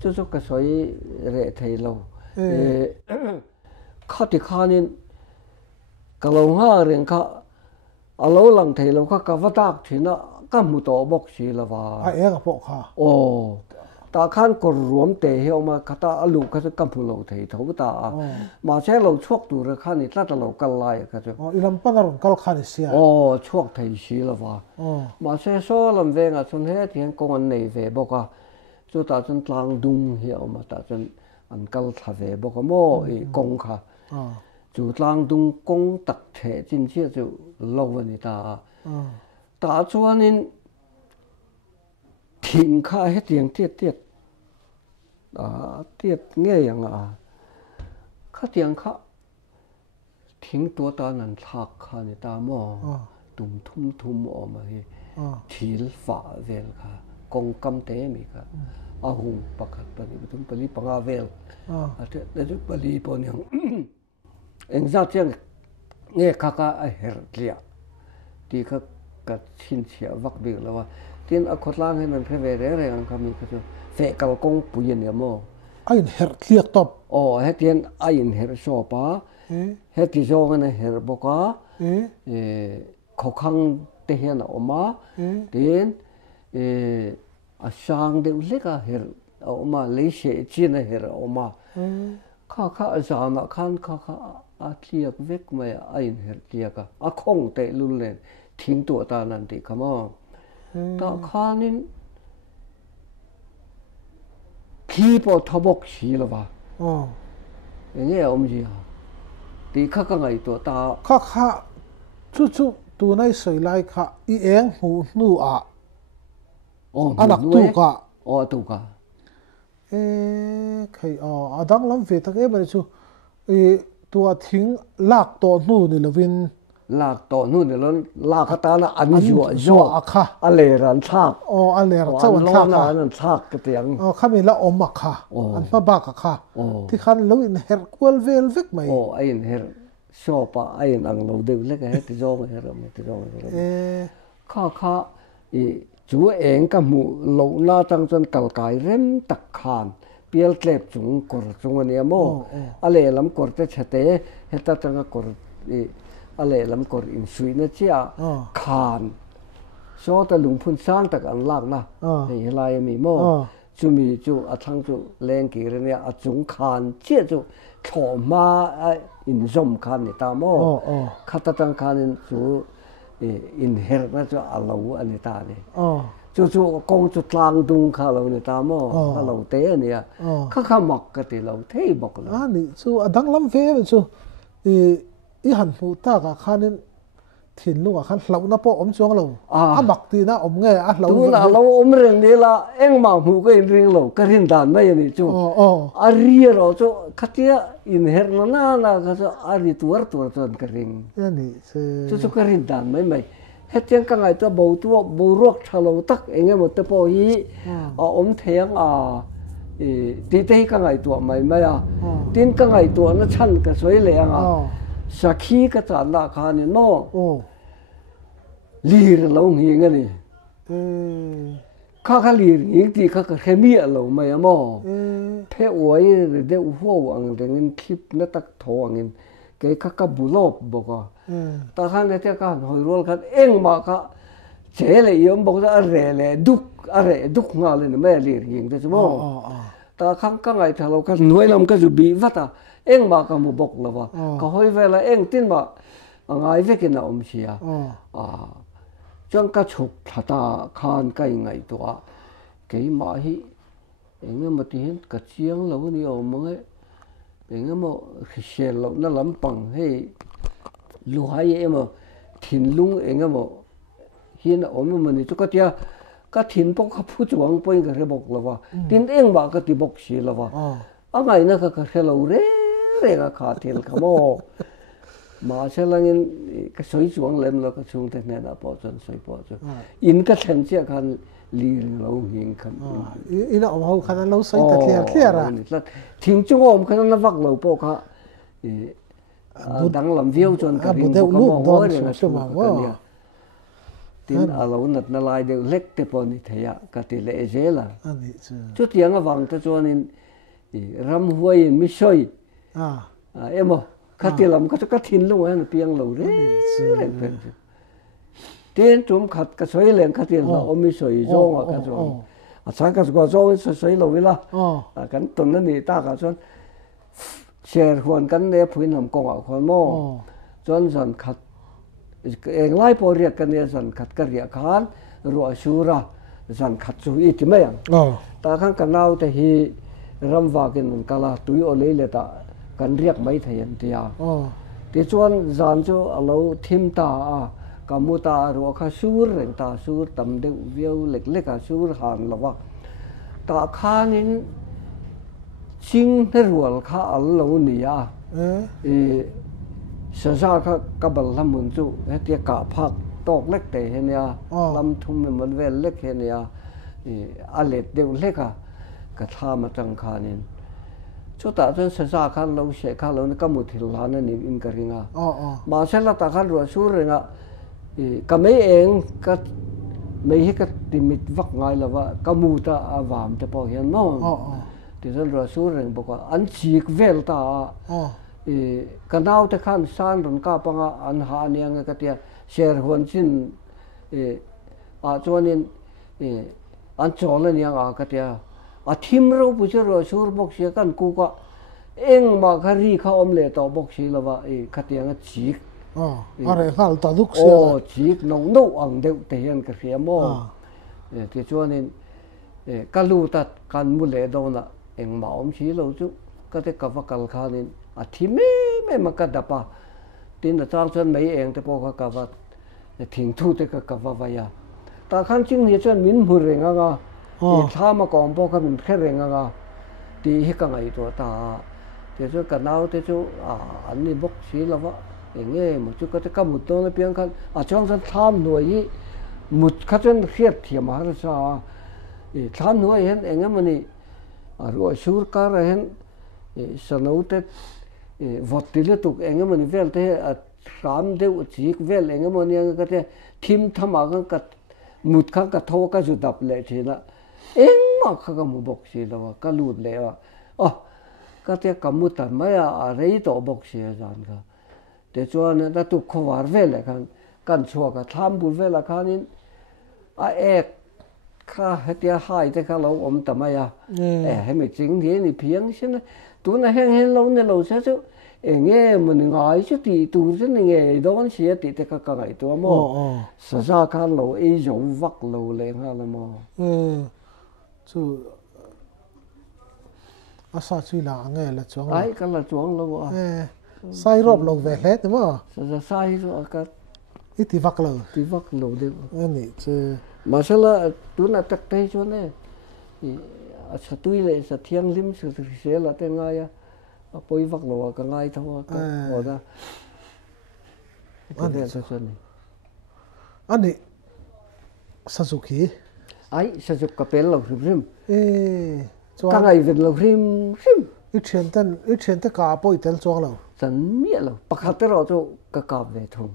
cho cái sợi rễ thấy lâu khá thì khá nên cái lâu ha riêng khá lâu lần thấy lâu khá cái vật tác thì nó cái một tổ bọc xí là và cái bọc ha ta khăn còn rùm tệ hiệu mà ta lù cái cầm phụ lầu thấy thấu ta mà sẽ lầu chuộc tủ rồi khăn thì ta lầu cắt lại cái chỗ làm bao giờ cắt khăn xí chuộc thấy xí là và mà sẽ số làm về ngà xuân hết thì công an này về bốc à cho ta chân lang dung hiệu mà ta chân ăn cắt thà về bốc à mò công khá chủ lang dung công đặc thể chính chia chủ lâu vậy ta cho nên thỉnh khai hết tiếng tiết nghe rằng các tiếng khác thỉnhตัวตานั้นทักข้าในตามอตุ่มทุ่มออกมาทีลฝ่าเวลค่ะกงกำเตมีค่ะหุ่งปักปนิบุตุมปลีปังอาเวลแต่จุปลีปนยังเอ็งจะเจียงเงี้ยข้าก็ไอเฮร์เลียที่เขากัดชินเฉียวักบิกแล้วว่าที่อักขระล่างให้มันเพื่อเวรอะไรกันคำนี้ก็จะเฟกลกงปุยเนี่ยมั้งไอ้เฮร์เลียตบเฮที่ไอ้เฮร์ชอปะเฮที่จงกันเฮร์บกะเขาขังเทียนออกมาเทียนช่างเดือดเล็กเฮร์ออกมาเลยเสียจีนเฮร์ออกมาข้าจานะข้าอาเทียกเวกมาไอ้เฮร์เทียกคงเตะลุนเลยทิ้งตัวตานันติขมาตาข้านี่ขี้ปอทบกสีหรอวะอย่างเงี้ยอมจีฮะตีข้าก็ไงตัวตาข้าจู่ตัวในสวยไล่ข้าอีเองหูนูอันนักตัวกะตัวกะ khai adang lam ve tak e bari chu tua thing lak to nu ni lovin lạc tổ nu này nó lạc cái ta là ăn dọa kha ale ran thak ale ran chawan thak an thak cái tiếng khami la om kha an ma ba kha ti khan lo in her kwal vel vek mai ai in her sopa ai in ang lo deu le cái ti zo mai her mai ti zo kha chú eng ka mu lo na tang chon kal kai rem tak khan piel tlep chung kor chung ani mo ale lam kor te chate heta tanga kor ale lam kor in sui na chia khan so ta lung phun sang tak an lak na he lai mi mo chu mi chu a thang chu leng ki re ne a chung khan chia chu tho ma in zom khan ni ta mo khata tang khan in chu in her na chu a lo ani ta ni chu kong chu tlang dung kha lo ni ta mo ka lo te ani a kha mak ka ti lo thei bok lo ni chu adang lam ve chu i han hu ta ka khanin thin lu ka khan hlau na po om chuang lo a mak ti na om nge a hlau tu la lo om reng ni la eng ma hu ko in ring lo ka rin dan mai ni chu a ri ro chu khatia in her na ka chu a ri tur chon ka ring ni chu ka rin dan mai hết tiếng các ngày tôi bầu ruột thà lâu tắc anh em một tập bò ý ôm thiang tí tây các ngày tuổi mày tin các ngày tuổi nó chăn cái suối lẹng sa khí cái chán là khá nên nó lì lâu nghỉ cái này các lì nghỉ thì các cái mía lâu mày mò thế ôi để uo anh đến clip nó tắc thô anh cái các bù lốp bọc ta khăn để cái hồi rồi cái em mà cái chế lại yếm bọc ra rẻ đúc ngà lên mấy lì nghỉ thế chứ mò ta khăn các ngày thà lâu cái nuôi làm cái gì bị vắt em mà cái một bọc là vậy cái hồi về là em tin mà ngay về cái nào xí trong cái chụp ta khăn cái ngày đó cái mà hi em mà tiền cái chiang lâu nhiều mà em mà xe lâu nó lắm bằng hay lu hai em mà thìn lung em mà hiện ông mình cho cái thìn bọc cái phụ chuang bôi cái bọc là vậy tin em mà cái bọc xí là vậy ngày nó cái xe lâu rẻ cái khát thìn cái mò mà xe là cái suy chuang lên là cái chuông thế này là bỏ chân suy bỏ chân in cái thằng chia khăn lì lâu hiền khăn in ông hậu khăn lâu suy thật clear à thìn chung ông khăn nó vắt lâu bỏ cả đang làm việc cho cái riêng của mong muốn để mà tin à lâu nát na lại đều lek te pon ni thaya cái tỷ lệ dễ là chút tiếng ở vòng ta cho nên ram huay mi soi em à cái tỷ làm cái thìn luôn anh piang lâu đấy tiền chúng cái soi lên cái tiền là ôm mi soi zong cái zong sáng cái zong soi lâu vậy là cái tuần nó đi ta cái zong share hoàn cái này phụ nam công ở khoan mò chọn dần khát em lại bỏ riêng cái này dần khát cái riêng khan rồi sura dần khát chú ý chứ mấy ta khang cái nào thì ram vào cái cái là túi ở lấy ta cái riêng mấy thầy anh thì thì chọn dần cho lâu thêm ta cái mua ta rồi khá sur rèn ta sur tầm đều view lệch lệch cả sur hàn là vậy ta khan nên chính thế rồi khá ở lâu nỉ sở ra các bạn làm muốn chú hết tiệt cả phật tóc lệch thế này làm thùng mình về lệch thế này lệch đều lệch cái tham mà chẳng khá nên chỗ ta cho sở ra khá lâu sẽ khá lâu cái một thì là nên in cái riêng mà sẽ là ta khá rồi xuống rồi cái mấy em cái mấy cái tìm vắt ngay là vậy cái mù ta vàm ta bảo hiền nó thì rồi số人不管安起vel ta cái nào thì khăn san rồi cả bằng an hà niang cái tiệt share hoàn chinh cho nên an cho lên niang cái tiệt thím rồi bây giờ rồi số bốc xí cái cú cái em mà cái gì không om lệ tao bốc xí là vậy cái tiệt cái chỉ rồi hal ta lúc xí chỉ nông nâu ăn đều thể hiện cái gì mà thì cho nên cái lũ ta cái mua lệ đâu nè em mà ông chỉ lâu chút cái cái vạc khăn nên thì mấy mà cái đập tin là trang chân mấy em thì bao cái vạc thỉnh thu thì cái vạc vậy ta khăn chính như chân mình mười rèn thì tham mà còn bao cái mình khé rèn thì hết cả ngày tuổi ta thì cho cả nào thì cho anh đi bốc xí là vợ nghe một chút cái một tô nó biến cái trong dân tham nuôi một cái chân khiết thì mà nó sao tham nuôi hết anh em mình rồi sửa cả rồi hết sau đó thì vật thì liên tục anh em mình về thế tham đều chỉ về anh em mình cái team tham mà cái một cái thâu cái chút đập lại thì là em mà cái một bốc xí là cái lụt lại cái cái một tầm mấy đấy tổ bốc xí ra cái để cho nên ta tụ khó vào về lại kan chua cái tham bùn về là cái nên cái hết hai cái cái lâu tầm mấy hay mình chính thế này phiền chứ tụi nó hẹn lâu sẽ chứ nghe mình nói chứ thì tụi nó nghe đó sẽ thì cái ngày tụi mà sao ra cái lâu ấy giống vắt lâu lên ha là mà chú sao chú là nghe là chuông ấy cái là chuông lâu sai rộp lâu về hết đúng không? Sao sai rồi cái ít thì vắt lâu được này chứ mà sao là tụi nó tắc tay cho này sao tụi lại sao thiêng lim sao sẽ là tên ngay bôi vắt lâu cái ngay thôi cái ở đó anh này Suzuki ấy Suzuki cái bel lâu rim cái ngày về lâu rim ít chuyện tất cả bôi tên chuông lâu真灭了，不看得了就个搞不通。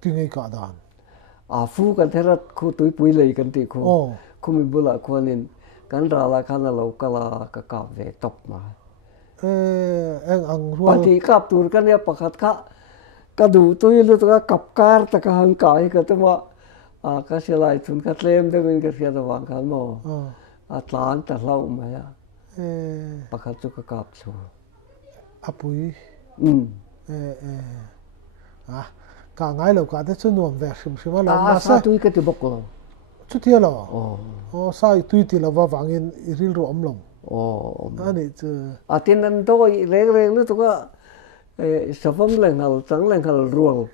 tiếng ấy cả đàn phu cái thế là khu túi bụi lấy cái gì khu mình bula khu nên cái ra là cái là cái搞về top mà anh ruộng thì cặp tuổi cái này bạc cái đủ túi lúc cái cặp car ta cái hàng cái mà cái xe lại thun cái lem đó mình cái xe đó vàng cái mà tán ta lâu mà ya bạc cho cái cặp số bụi cả ngày lâu cả thế nuông về xem mà làm sao tôi cái bọc rồi chút thiệt rồi sao tôi thì là vàng in ril ruộng lồng anh ấy chứ tiền ăn tôi rèn lúc đó sản phẩm lên hal trắng lên hal ruộng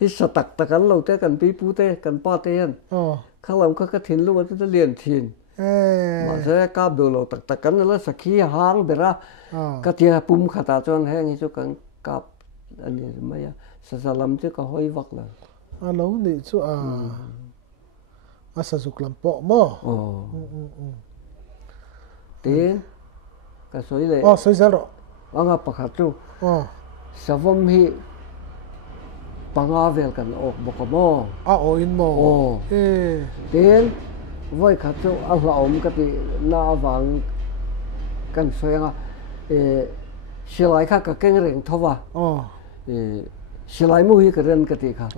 thì sao tắc cái lâu thế cần pi pu thế cần pa thế anh khi làm cái thìn lúc đó nó liền thìn mà sẽ cáp đồ lâu tắc cái là sắc khí hang để ra cái tia pum khata cho anh hay cho cần cáp anh ấy mấy sao làm chứ có hơi vắt là lâu này chứ sao dục làm bộ mà thế cái soi này soi ra rồi anh gặp bác chú sao vong hi bằng về cái bọc mò in mò thế với khách chú anh là cái gì na vàng cái soi xe lại khác cái kinh nghiệm thôi xe lại mua cái人cái gì khác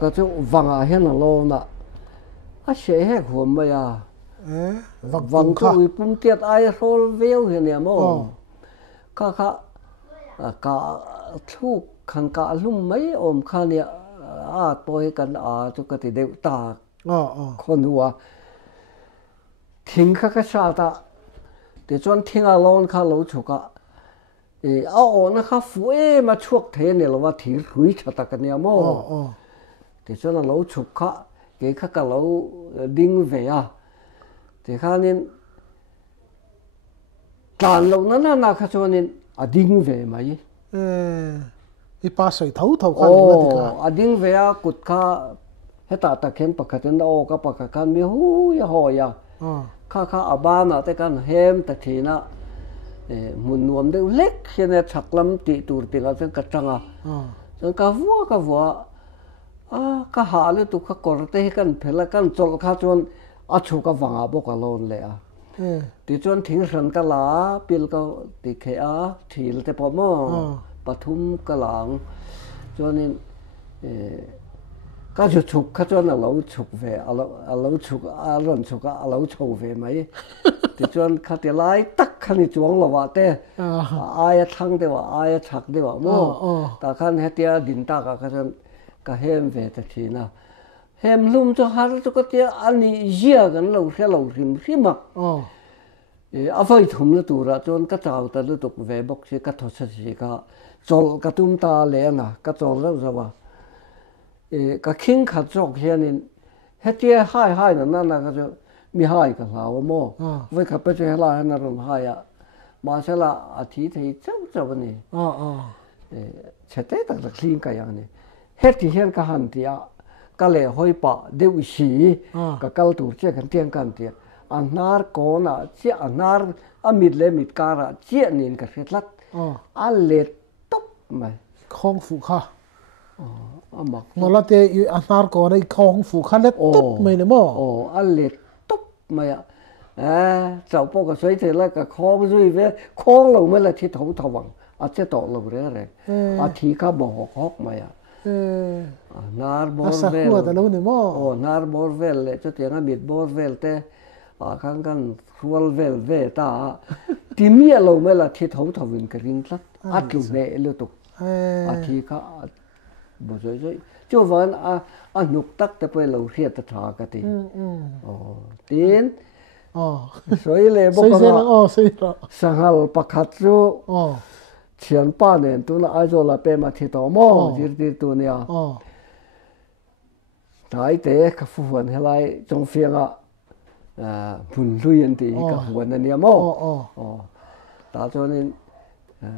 cái chỗ vàng hiện là lâu nè xe hết hôm bây giờ vàng tôi bung tiệt ai rồi vêu hiện nay mà cả thu khăn cả lum mấy khăn này tôi cần cho cái gì đều ta con hùa thình cái sao ta để cho thình lon khá lâu chụp cả nó khá phù mà chuộc thế này làว่าถือรุยchặt cái này mà để cho nó lâu chụp cả cái lâu đinh về thì khá nên toàn lâu nó khá cho nên đinh về mà gì ít ba sợi thấu khá lâu đinh về cột khá hết ta khen bạc cái đó cái bạc cái mi hu ya ho ya khá ba nó cái hem ta thì nó muốn nuông đều lek khi này chắc lắm tỷ tuổi tỷ cái cái trăng rồi cái vua cái hạ lên tụ cái cỏ tê cái phải là cái chọn cái chọn chú cái vàng bốc cái lon lệ thì chọn thỉnh sân cái lá pil cái thì cái thì là cái bao mò bắt thum cái làng cho nên cái chú chụp cái chọn là lâu chụp về lâu chụp lần chụp cái lâu chụp về mấy thì chọn cái thì lại tắc cái này chuông là vậy ai thăng đấy ai chắc đấy mà ta khăn hết tia đình ta cái chọn cái hem về thì na hem lum cho hai cho cái tia anh ấy già cái lâu sẽ lâu rim mà phải thùng là tụ ra chọn cái chảo ta lúc tục về bốc sẽ cái thốt sẽ cái chọn cái tum ta lẽ na cái chọn lâu rồi mà cái kinh khát chọc hiện nên hết tia hai là cái mi hai ka hlaw mo voi kha pe che la na ron hai ya ma se la a thi thei chau chau ni chete tak tak hling ka yang ni het ti hian ka han tia ka le hoi pa deu si ka kal tur che kan tiang kan tia anar ko na che anar amit le mit kara che nin ka hretlat a le top mai khong fu kha amak ngola te anar ko nei khong fu kha le top mai le mo a le top mai chau po ka soi the la ka khong zui ve khong lo mai la thi thau thawang a che to lo re re a thi ka bo hok mai nar bor vel ta lo ni mo nar bor vel le cho tiang a mit bor vel te khang kan rual vel ve ta ti mi lo mai la thi thau thawin ka ring tlat at lu ne lu tu a thi ka bo zoi zoi cho van a nuk tak te pe lo riat ta tha ka ti tin soi le bo ka sangal pakhat chu chian pa nen tu na ai zo la pe ma thi to mo dir dir tu nia dai te ka fu wan helai trong fianga phun luyen ti ka huan ania mo ta cho nên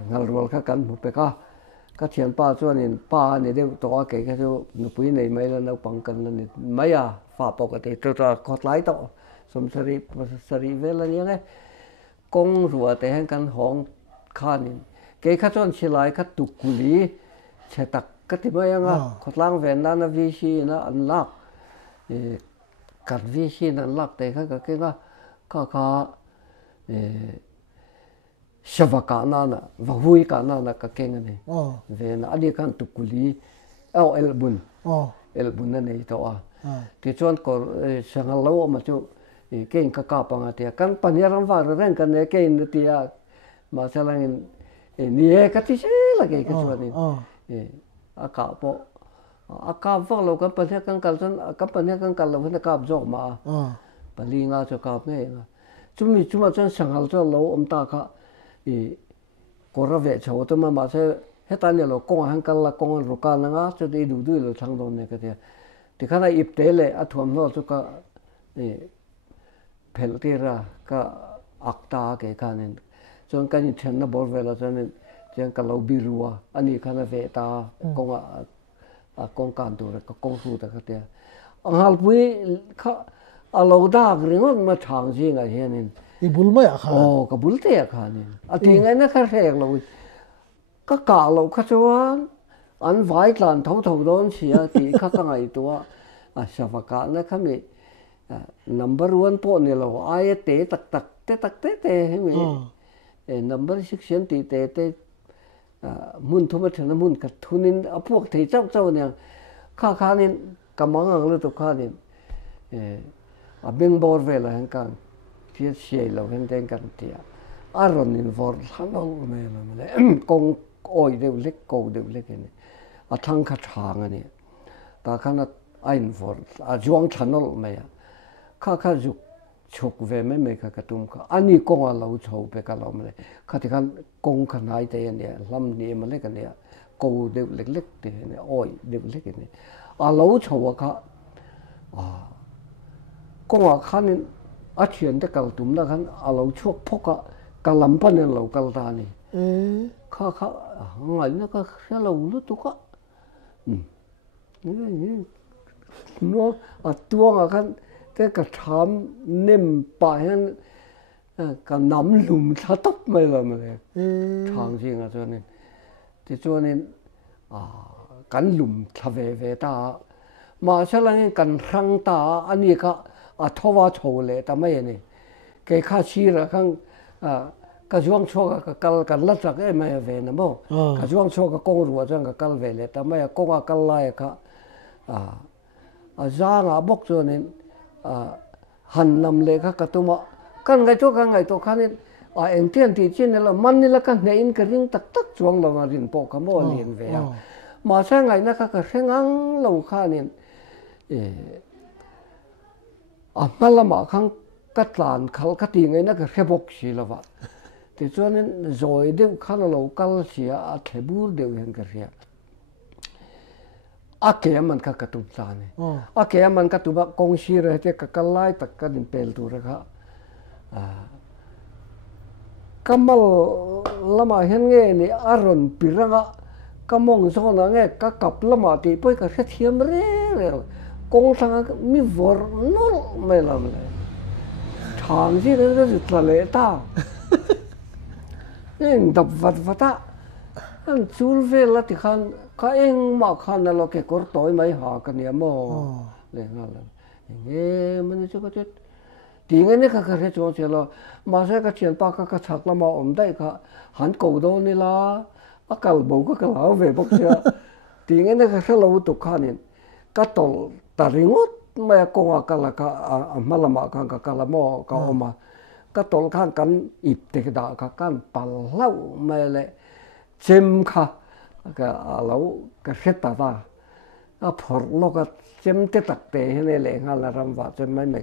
ngal rol ka kan mu pe ka chian pa cho nên pa ne de to ke ka chu nu pui nei mai la no pang kan ni mai fa po ka te to khot lai to som sari ve la ni nge kong ruwa te han kan hong khanin cái khát chọn chỉ lại khát tục cù lý sẽ tắc cái gì vậy nga khát lang về na na vi si na ăn lạc cắt vi si na ăn lạc để cái nga shavaka na na và vui cả na cái này về na đi khăn tục cù lý elbun này to thì chọn có sang lâu mà chú cái cái bằng thì cái panir ram var ren cái này cái này thì mà sao làนี่ก็ที่เช่ละไงก็ส่วนนี้อากาศพออากาศฟังเราก็ปัญหากันกันจนก็ปัญหากันกันเราเห็นอากาศจอกมาปลีงาจะกาบเนี่ยจุ่มจุ่มจนสังหารจนเราตาค่ะก็ระเวทชาวตัวมาใช่เหตุการณ์เรากงหันกันละกงรุกันนะจะได้ดูเราทางโดนเนี่ยก็เดียที่ขณะอิบเตเลยอัฐวมโนจุกเพลตีระก็อักตาเกี่ยกันเนี่ยจนกันยิ่งเช่นนั้นบอลเวลาจนยังกันเราบิรัวอันนี้ขณะเวตากงการตัวก็กงสู้แต่ก็เดียอัลปุยเขาเราด่าเรื่องมาทางจริงอะไรเนี่ยอีบุลไม่อะค่ะก็บุลเตะค่ะเนี่ยที่ไงนะเขาเรียกเราก็กาเราเขาชวนอันไว้กลั่นเท่าโดนเสียที่เขาก็ไงตัวชาวกานะเขามีnumber 1 พวกเนี่ยเราไอ้เตะตักเตะให้มีnumber 6ตีเตะมุนทุ่มถึงมุนกับทุนินพวกที่เจ้าเนี่ยข้านี่กำมังอะไรตัวข้านี่เบ่งบอลเวลาเห็นกันที่เชียร์เราเห็นเด่นกันที่อารมณ์นินวอร์ฮันเอาไม่เลยกงโอยเดือดเล็กโกเดือดเล็กนี่ทั้งขัดทางนี่แต่ขนาดไอ้วอร์จวงชันเอาไม่ข้าจุกชุกเวไม่ข้ากระตุ้มข้าอันนี้กงเราโชว์ไปกันเราไม่ข้าที่กันกงขนาดเดียเนี่ยลำนี้มันเล็กกันเนี่ยโกเดือดเล็กเดียเนี่ยโอยเดือดเล็กนี่เราโชว์ข้ากงข้านี่อาเชียนแต่กัลตุ่มนะคันเราชกพกกัลลัมปันเนี่ยเรากัลตานี่ข้าไงนะก็แค่เราลุ้นตุกนี่เนาะตัวคันแต่ก็ทำเนิ่มไปนั่นก็น้ำลุ่มชะตับไม่ละมันเลยทางจริงอ่ะส่วนนี้ที่ส่วนนี้กันลุ่มทะเวตามาเช่นนั้นกันรังตาอันนี้ก็ทว่าโชว์เลยแต่ไม่เนี่ยแกข้าชีระข้างกระช่วงโชว์ก็กัลกันลัดสักไม่เวนะบ่กระช่วงโชว์ก็กงรัวจังก็กัลเวเลยแต่ไม่กงกัลไล่ก็จ้างบอกส่วนนี้หันนำเลยค่ะกระตุ้มกันไงตัวข้านี่เอ็นเทียนที่จีนเนี่ยละมันนี่ละกันเนี่ยอินกระริ่งตักช่วงเรามาเรียนปอกขโมยเรียนเวียมาใช่ไงนะคะก็เร่งอังเราข้านี่มาละมาข้างกัดหลานเขากัดยังไงนะก็แค่บอกสิละวะแต่ส่วนนั้นจอยเดียวข้าเรากัลเสียเทบูเดียวเห็นกันเสีย ake man ka katum tane ake man ka tuba kong shire te ka kalai tak ka din pel tu ra kamal lama hen nge ni aron piranga kamong zona nge ka kap lama ti poi ka khet hiam re kong sang mi vor nol me lam le thang ji re tla le ta eng dap vat vata an chul ve la ti khan ka eng ma khan na lo ke kor toy mai ha ka ni mo le nga la nge man chu ka tet ti nge ne ka ka re cho che lo ma se ka chen pa ka chak la ma om dai ka han ko do ni la a kal bo ka la ve bok che ti nge ne ka se lo tu khanin ka tol ta ringot ma ko nga ka la ka ma la ma ka la mo ka oma ka tol khan kan ip te da ka kan pal lau ma le chem kha ka alo ka kheta da a phor lo ka chem te tak te ne le nga la ram wa chem mai me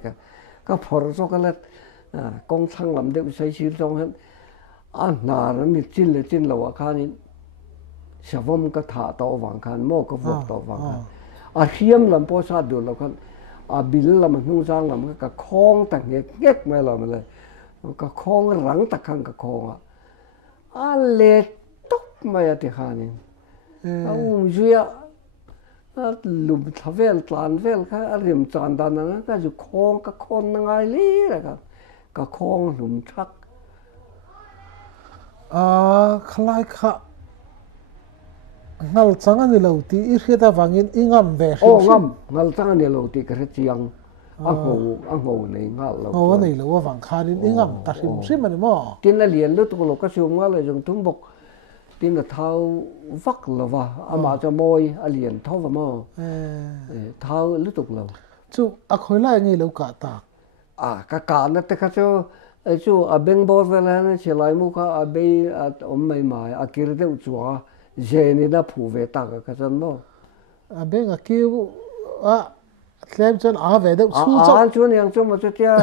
ka phor so ka le kong thang lam de sai sir jong han a na ra mi chin lo wa khan in shavom ka tha to wang khan mo ka vok to wang khan a hiam lam po sa du lo khan a bil lam nu sang lam ka khong tak ngek mai lo ma le ka khong rang tak khang ka khong a le tok mai ati khanin a juya a lum thavel tlan vel kha a rim chan dan na ka ju khong ka khon na ngai li ra ka khong lum thak khlai kha ngal changa ni lo ti I kheta wangin ingam ve ngam ngal changa ni lo ti ka chiang a ho nei ngal lo o nei lo wang khanin ingam ta sim ani mo tin la lian lu tu lo ka sium nga le jong tum bok tin la thau vak lo wa ama cha moi a lian tho wa mo thau lu tu lo chu a khoi lai ngi lo ka ta ka na te ka chu a beng bo ve la na che lai mu ka a be a om mai mai a kir de chua je ni na phu ve ta ka chan mo a beng a ki a tlem chan a ve de chu cha chu niang chu ma chu tia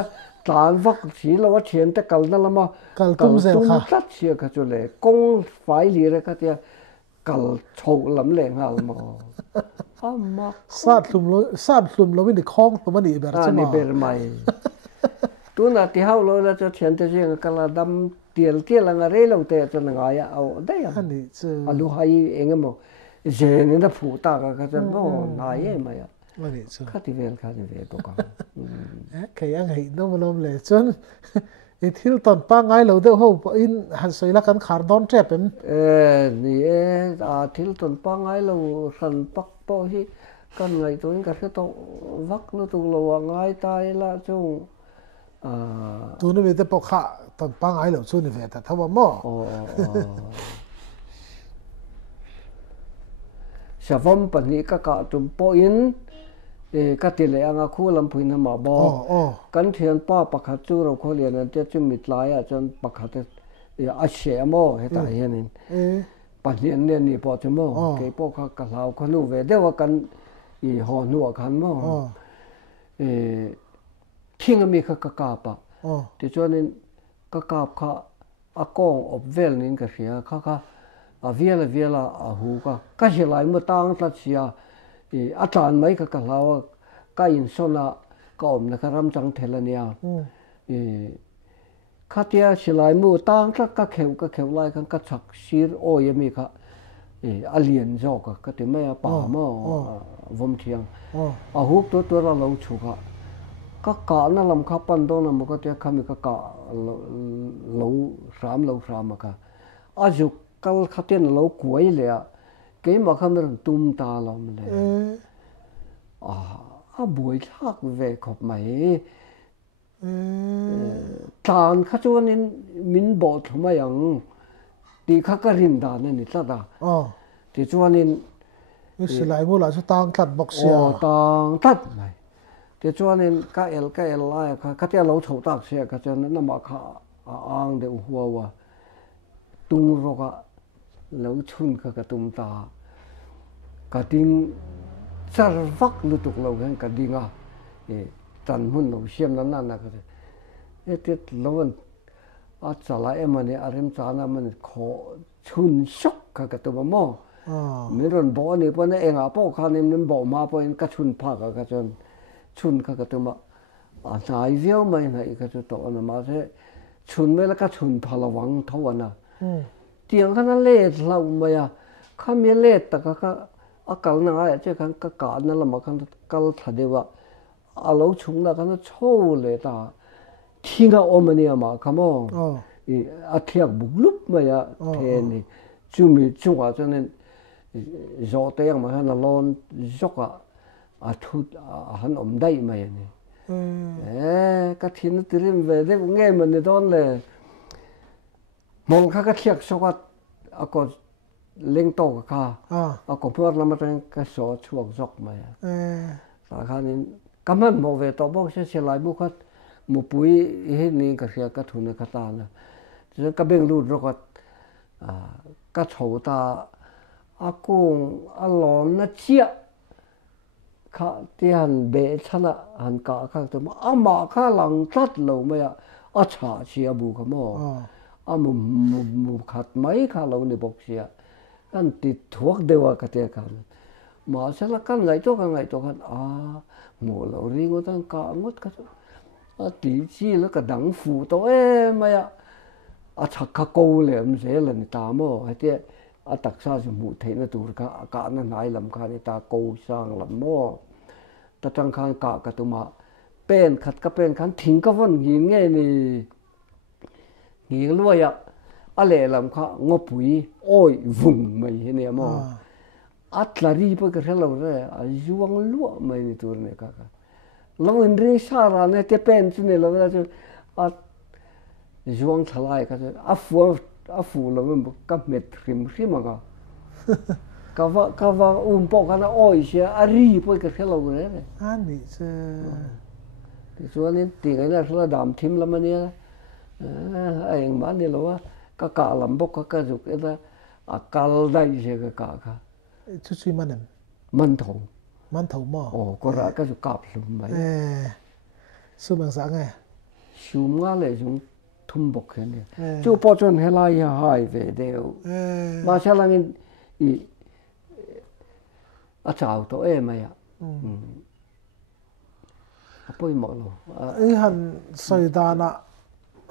tlan vak chi lo wa chen te kal na lama kal tum zel kha tat chia ka chu le kong fai li re ka tia kal chou lam le ngal mo ma sát lum lo ni khong to mani ber cha ni ber mai tu na ti hau lo la cho chen te jing ka la dam tiel la nga re lo te cho nga ya au dai ya ani chu alu hai engemo je ni na phu ta ka cha no na ye ma ya ani chu ka ti vel to ka cái anh ấy nó mà lom lệ chân ít thiếu tòn pa ngay lâu đâu hậu in hạt sấy là căn khár đón trẻ em ni thiếu tòn pa ngay lâu sân bắc po hi căn ngày tôi cả cái to vắc nó tu lâu ngay tai là chung tu nó về tới bọc hạ tòn pa ngay lâu chân về ta thao mà sa vom pan ni ka tum po in ka ti le anga khu lam phuin ma bo kan thian pa pakha chu ro kho lian te chu mit lai a chon pakha te a she mo he ta hianin pa lian ne ni po chu mo ke po kha ka lau kha nu ve de wa kan I ho nu khan mo thing mi kha ka pa ti chuanin ka kha a kong op vel nin ka ria kha a viela a hu ka hilai mo tang ta chia a tlan mai ka hlawa ka in sona ka om na karam chang thelania kha tia silai mu tang ka kheu lai kan ka chak sir o yemi kha alien zo ka te mai pa mo vom thiang a hu to ra lo chu ka na lam kha pan do na mo ka tia khami ka lo ram ka a ju kal khaten lo kuai le ke ma kham ran tum ta lom le a buai thak ve khop mai tan kha chuan in min bo thuma yang ti kha ka rin da ni ta da ti chuan in silai mu la chu tang tlat bok sia tang tat mai ti chuan in ka el lai ka tia lo chho tak sia ka chuan na ma kha ang de huwa tung ro ka lo chun ka tum ta ka ding char vak lu tuk lo gan ka dinga tan mun lo siam na ka tet loan a chala emani arim chana man kho chun shok ka to mo mình rồi bỏ này bỏ này anh à bỏ khăn mình bỏ mà bỏ cái chun phá cái chun chun cái tụi mà nãy giờ mấy này cái tụi nó mà thế chun mấy là cái chun phá là vắng thâu anh à tiếng cái nó lệ lâu mà ya khăm mình lệ tất cả cái nào ấy chứ cái nó là mà cái thật đấy vậy lâu chúng là cái nó trâu lệ ta thiên cái ôm này mà come on thiệt bục lúc mà ya thế này chú mình chú à cho nên gió tiếng mà hắn là lon gió thu hắn ôm đầy mà này cái thiên nó tìm về đấy cũng nghe mình đó là mong các thiệt số có lên tổ cả có bữa làm cái số chuộc gió mà ta khăn cảm ơn một về tổ bốc sẽ lại bốc hết một buổi hết này cái thùng này cái ta nè cho cái bên lụt rồi cái thầu ta cũng lon nó chia khá thì hắn bé chân à hắn cả tụi mà khá lằng tát lâu mà chả chia bù cái mà mù khát mấy khá lâu này bốc chia anh tịt thuốc đều cái thế cái mà sẽ là cái ngày cho hắn mù lâu riêng của thằng cả ngót cái tí chi là cái đắng phủ tôi mà chắc cái câu liền dễ lần ta mà hay thế tất cả những mù thấy nó tụt cả nó nãy làm cái ta câu sang làm mà ta chẳng khăn cả cái tụi mà bên khăn thỉnh cái vấn hiến nghe này hiến luôn à lẽ làm cái ngọc bụi ôi vùng mày thế này mà là đi bây giờ lâu rồi duang lúa mày này tụi này cả lâu anh riêng xa ra này tiếp bên trên này là cho duang thay cái afu là mình cái mệt phim mà cái bộ cái nó oi xe đi bây giờ lâu rồi đấy anh chứ thì cho nên tiếng ấy là đam thím lắm anh anh bán đi lâu cái cả làm bốc cái dục cái là cal đây xe cái cả chú suy mà nè man thầu mà có ra cái dục cạp lắm vậy số bằng sáng nghe sum ngã lại chúng thum bốc cái này chú bỏ cho nó lại hai về đều mà sao là cái chào tôi em mày bôi mỏ luôn hắn soi đàn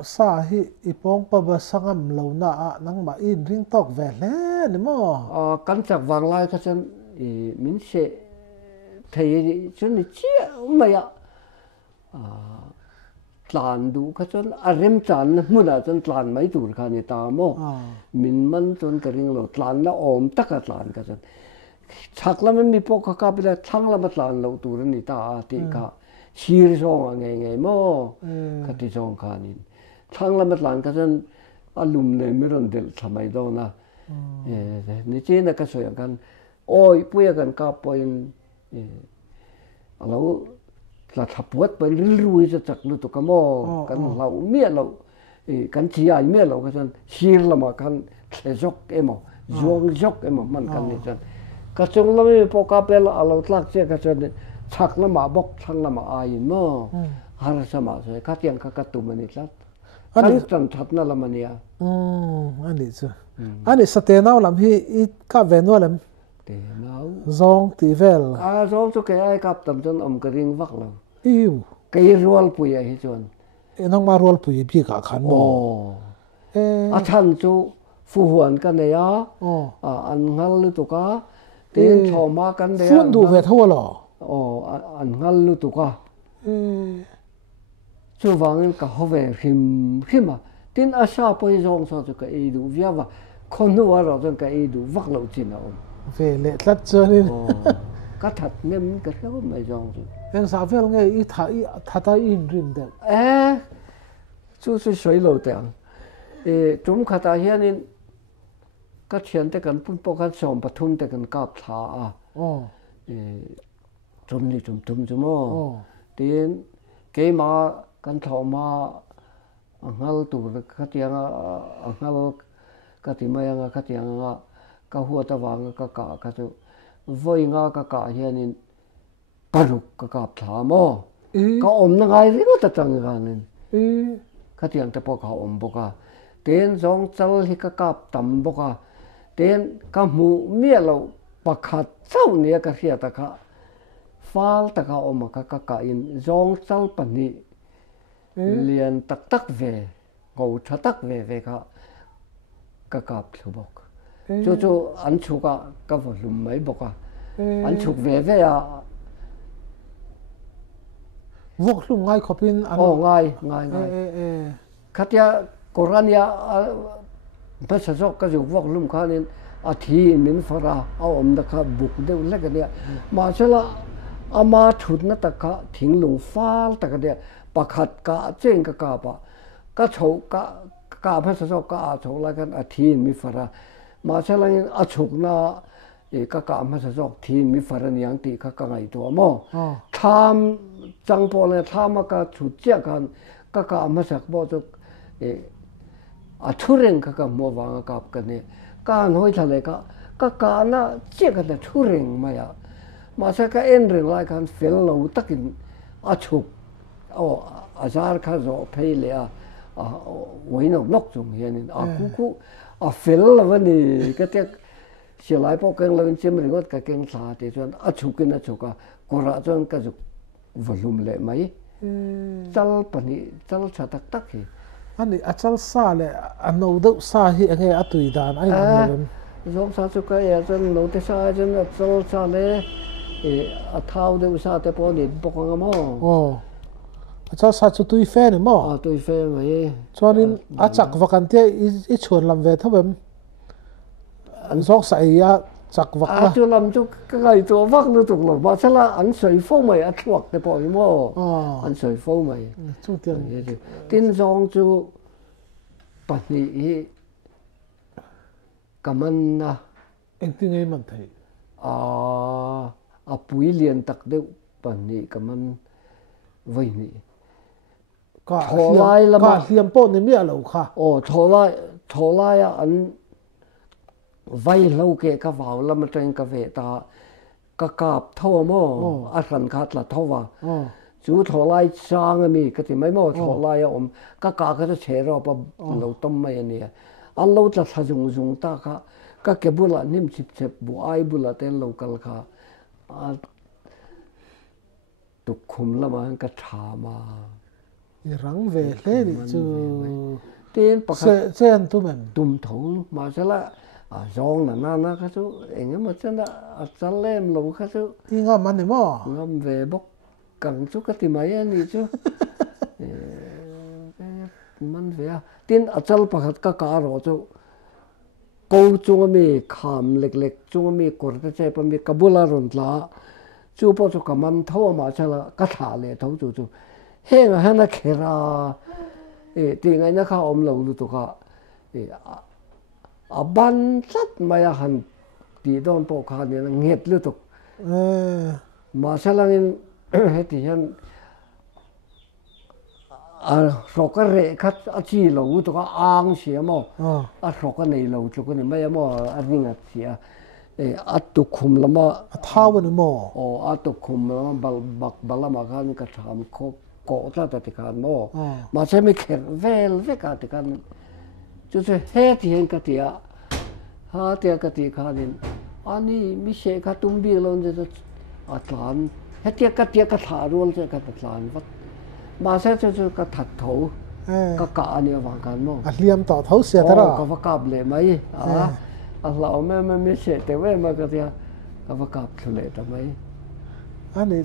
sa hi ipong pa ba sangam lo na nang ma in ring tok ve le ni mo kan chak wang lai ka chen min se thei chun ni chia ma ya tlan du ka chun arem chan mu na chun tlan mai tur kha ni ta mo min man chun ka ring lo tlan na om tak ka tlan ka chun chak la mi po ka pila thang la ma tlan lo tur ni ta ti ka shir song nge mo ka ti song kha ni thang la ma tlan ka chun alum ne mi ron del thamai do na ni che na ka so yang kan oi puya kan ka poin alo là thập bát bên lùi ra chặt lụt cái mò cái lẩu mía lẩu cái chi ai mía lẩu cái chân xir là mà cái dốc em mà zuang dốc em mà mình cái này chân cái chung là mình bỏ cá bè là alo lắc chơi cái chân chặt là mà bóc chặt là mà ai mà har sa mà rồi cái tiếng cái tụi mình lát cái chân chặt là mình ya anh đi chứ anh đi sát nào làm hi cái ven nào làm zong ti vel zong cho cái ai cặp tầm chân cái ring vắt rồi yêu cái rual pui ấy chọn nang ma rual pui bi cả khăn mo chan chu phu huan cái này anh ngal lu tu ka tiền thọ ma cái này phun du về thua lo anh ngal lu tu ka chu vang cái ho về him mà tin asa poi zong so cái ấy du vía và con nó vào rồi cái ấy du vắt lâu chín nào về lệ lát chơi đi cái thật nem cái đó mày dòng rồi em sao phải nghe ít thà in rin đấy chú suy lầu tiền chúng khát hiện nên các chuyện để cần phun bốc các sòng bát thun để cần cáp thả chúng đi chúng mò tiền cái mà cần thọ mà ngal tu cái tiếng ngal cái tiếng mày cái tiếng cái hùa ta vàng cái cả cái chỗ voi ngã cái cả hiện nên paruk cái cáp thả mò cái ôm nó ngay riết ta chẳng cái cái tiếng ta bốc cái ôm bốc cái tiền giống châu thì cái cáp tầm bốc cái ten ka mu mi lo pakhat chau ne ka hria ta kha fal ta ka oma ka in zong chal pani lian tak ve go tha tak ve kha ka kap thu bok chu an chu ka volum mai boka an chuk ve ya vok lu ngai khopin ngai khatia korania ba sa jok ka ju vok lum kha nin a thi min fara a om da kha buk de le ka dia ma chala ama thut na ta kha thing lung fal ta ka dia pakhat ka cheng ka pa ka chho ka ba sa jok ka chho la kan a thi mi fara ma chala a chuk na ka ma sa jok thi mi fara niang ti ka ngai to mo tham chang po le tham ka chu chia kan ka ma sak bo to a thureng ka mo wang ka ka ne ka noi thale ka na che ka da thureng ma ya ma sa ka en reng lai kan fel lo takin a chuk a jar kha zo phei le a wei nok chung hian a ku a fel la ni ka te si lai po keng lang chim ring ka keng sa te chuan a chukin a chuka kora chuan ka ju volum le mai chal pani chal cha tak hi ani achal sa le ano do sa hi ange atui dan ai ngam zong sa chu ka ya chuan no te sa chuan achal sa le a thau de sa te po ni bok ngam achal sa chu tui fe ni mo tui fe mai chuanin a chak vakan te I chhun lam ve thavem an zok sa ya chak vak la chu lam chu ka ngai to vak nu tuk lo ba chala an soi fo mai a thuak te po hi mo an soi fo mai chu tiang tin zong chu pani hi kaman na engti ngai man thai a pui lian tak de pani kaman vai ni ka hliam po ni mi a lo kha tholai an vai lo ke ka vaw lam teng ka ve ta ka kap tho mo a ran khat la thowa chu tholai sang mi ka ti mai mo tholai om ka che ro pa lo tom mai ani an lo tla sa jung ta ka ke bula nim chip bu ai bula ten local kha tu khum la ma ka tha ma rang ve hle ni chu ten pa se an tu men tum thong ma sala zong na ka chu engem ma chen da chalem lo ka chu ti ngam man ni mo ngam ve bok kang chu ka ti mai ani chu man ve tin achal pakhat ka ro chu ko chung mi kham lek chung mi kor ta che pa mi kabula ron tla chu po chu kaman tho ma chala ka tha le tho chu heng ha na khera ti ngai na kha om lo lu tu ka a ban sat maya han ti don po kha ne nget lu tu ma salangin heti han a roka re khat a chi lo tu ka ang sia mo a roka nei lo tu ko ni mai mo a ringa sia a tu khum lama a thaw ni mo a tu khum lama bak balama khan ka tham kho ko ta ti khan mo ma se mi kher vel ve ka ti kan chu se he ti hen ka tia ha tia ka ti khanin ani mi se ka tum bi lon je atlan he tia ka tha rol je ka tlan wat ma se chu ka that tho ka ani wang kan mo a hliam ta tho sia tara ka va kap le mai a la me mi se te we ma ka tia ka va kap thule ta mai ani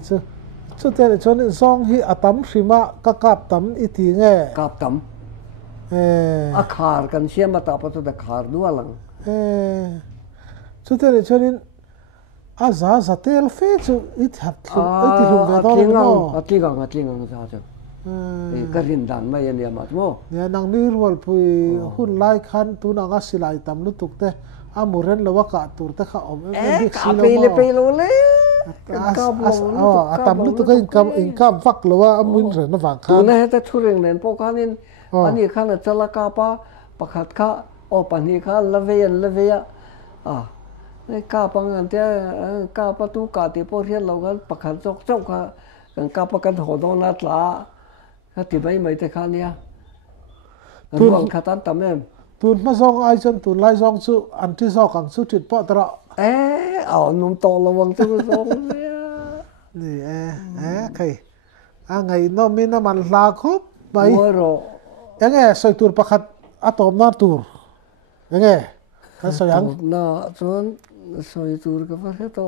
chu te le chon zong hi atam sima ka kap tam iti nge kap tam a khar kan sia ma ta pa to da khar du alang chu te le chon a za tel fe chu it hat iti lu ve do mo atlingang za cha ka rin dan mai ani ma mo ya nang ni rol pui hun lai khan tu na ga silai tam lu tuk te a muren lo wa ka tur te kha om pe lo le tam lu tu ka income vak lo wa amun re na wang khan tu na ta thureng nen po khanin ani khan chala ka pa pakhat kha o pani kha lave ya nei ka pangan te ka pa tu ka ti po rian lo gan pakhat chok kha kan ka pa kan ho do na tla ka ti mai te kha nia tu khatan tam em ตูนมาซองไอจนตูนไล่ซองสุอันที่ซอกังสุจิตปะตระเอานุ่มโตระวังตัวซองเนี่ยนี่ใครไงน้องมีน้ำมันลาคบไปยังไงใส่ตูนประคัดอะตอมนาตูนยังไงถ้าใส่ยังน่าส่วนใส่ตูนก็ว่าแค่ตอ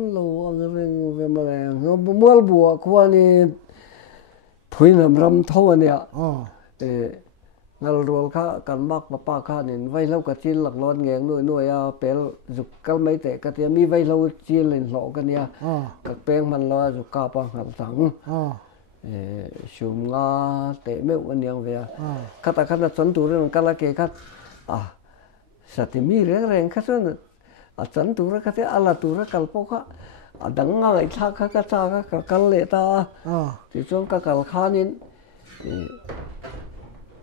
นโลอันเรื่องเวมาแรงเราบัวบัวควานี่พุยน้ำรำเท่าเนี่ยngал ruột khá cần mắc mà pa khá nên vay lâu cả chín lạc lon nghe nuôi nuôi bé dục cái mấy tệ cái tiền mi vay lâu chín lên lộ cái nia các bé mình lo dục cả bằng hàng tháng sum nga tệ mấy cái niang về khát ta khát là chấn tu rồi cái là cái khát sát thì mi rèn rèn khát rồi chấn tu rồi khát thì ala tu rồi cái bốc khá đắng ngay thác khát cái lệ ta thì trong cái khá nên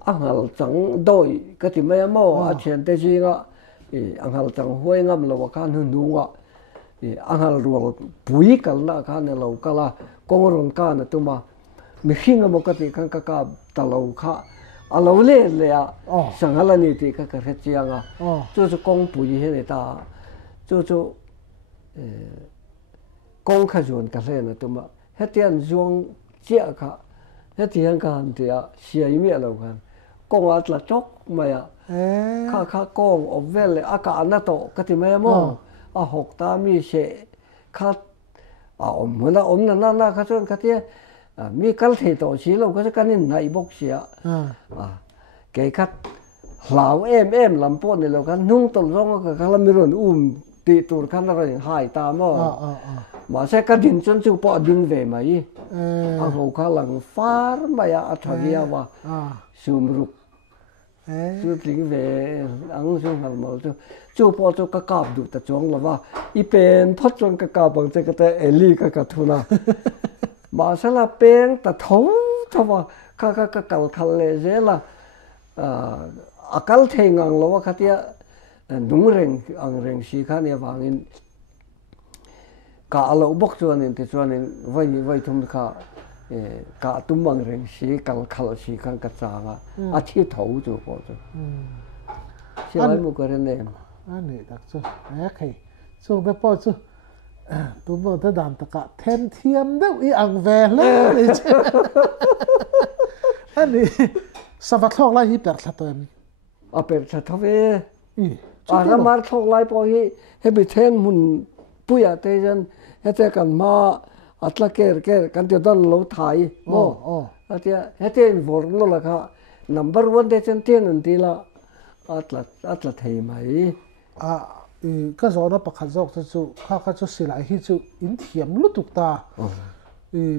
anh hal chẳng đôi cái thì mấy mỏ chuyện thế gì đó anh hal chẳng huay ngâm là vào can hương đúng ạ anh hal ruột bùi cái là can này lâu cái là con rồng can này tụi mà mình khi ngâm một cái thì can cái ta lâu khá lâu lên là chẳng hạn là như thì cái hết chiang cho con bùi thế này ta cho con khai ruột cái này tụi mà hết tiền ruộng chia cả hết tiền can thì xia ý nghĩa lâu can con ăn là chóc mày khá con ở về lại cả anh đó cái thì mày mua học ta mi sẽ khá muốn là na khá hơn cái thì mi cái thì tổ chí lâu cái nên này bốc xía cái khát lão em làm po này lâu cái nung tôm rong cái làm rồi thì tụi khá là hại ta mà sẽ cái điện chân chịu bỏ điện về mày anh hậu khá là phá mày thằng kia mà sum rục chú tính về ăn chung hạt màu chú bỏ cho cái cặp đủ ta chọn là va ít bên thoát chọn cái cặp bằng cái eli cái thu na mà sẽ là bên ta thấu cho mà cái khăn lệ dễ là akal thay ngang lo cái tia đúng rèn xí cái này vàng cả lâu bốc cho nên thì cho nên vay thùng cả tụm bằng rèn xí khal xí cái tràng chi thấu cho bỏ cho chỉ nói một cái này anh này đặc chứ cái xong đó bỏ chứ tụm bằng tới đàn tất cả thêm thiêm đâu ý ăn về lên anh này sao vắt thong lại hi bẹt thật rồi bẹt thật thôi nó mà thong lại bỏ hi bị thêm mun bùi thế dân hết cái mà atla cái tiêu đơn lâu thái mò hết vốn nó là cái number one để chân tiền anh đi là atla thầy mày cái số nó bạc khát dọc chú khát chú xí lại hi chú in thiểm lúc tục ta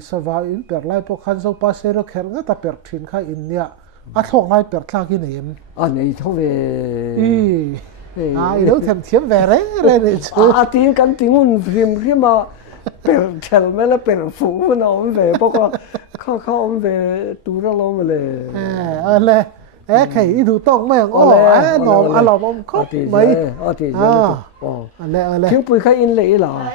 sao vậy in bẹt lại bạc khát dọc ba xe nó khéo người ta bẹt thìn khai in nia thong lại bẹt thang cái này này thôi về đâu thèm thiểm về đấy này chú tiếng cắn tiếng un phim mà per chel me la per fu na on ve poco kha on ve tu ra lo me le le cái ý đồ tông mấy nó lom không mấy le tiếng bùi khai in lệ là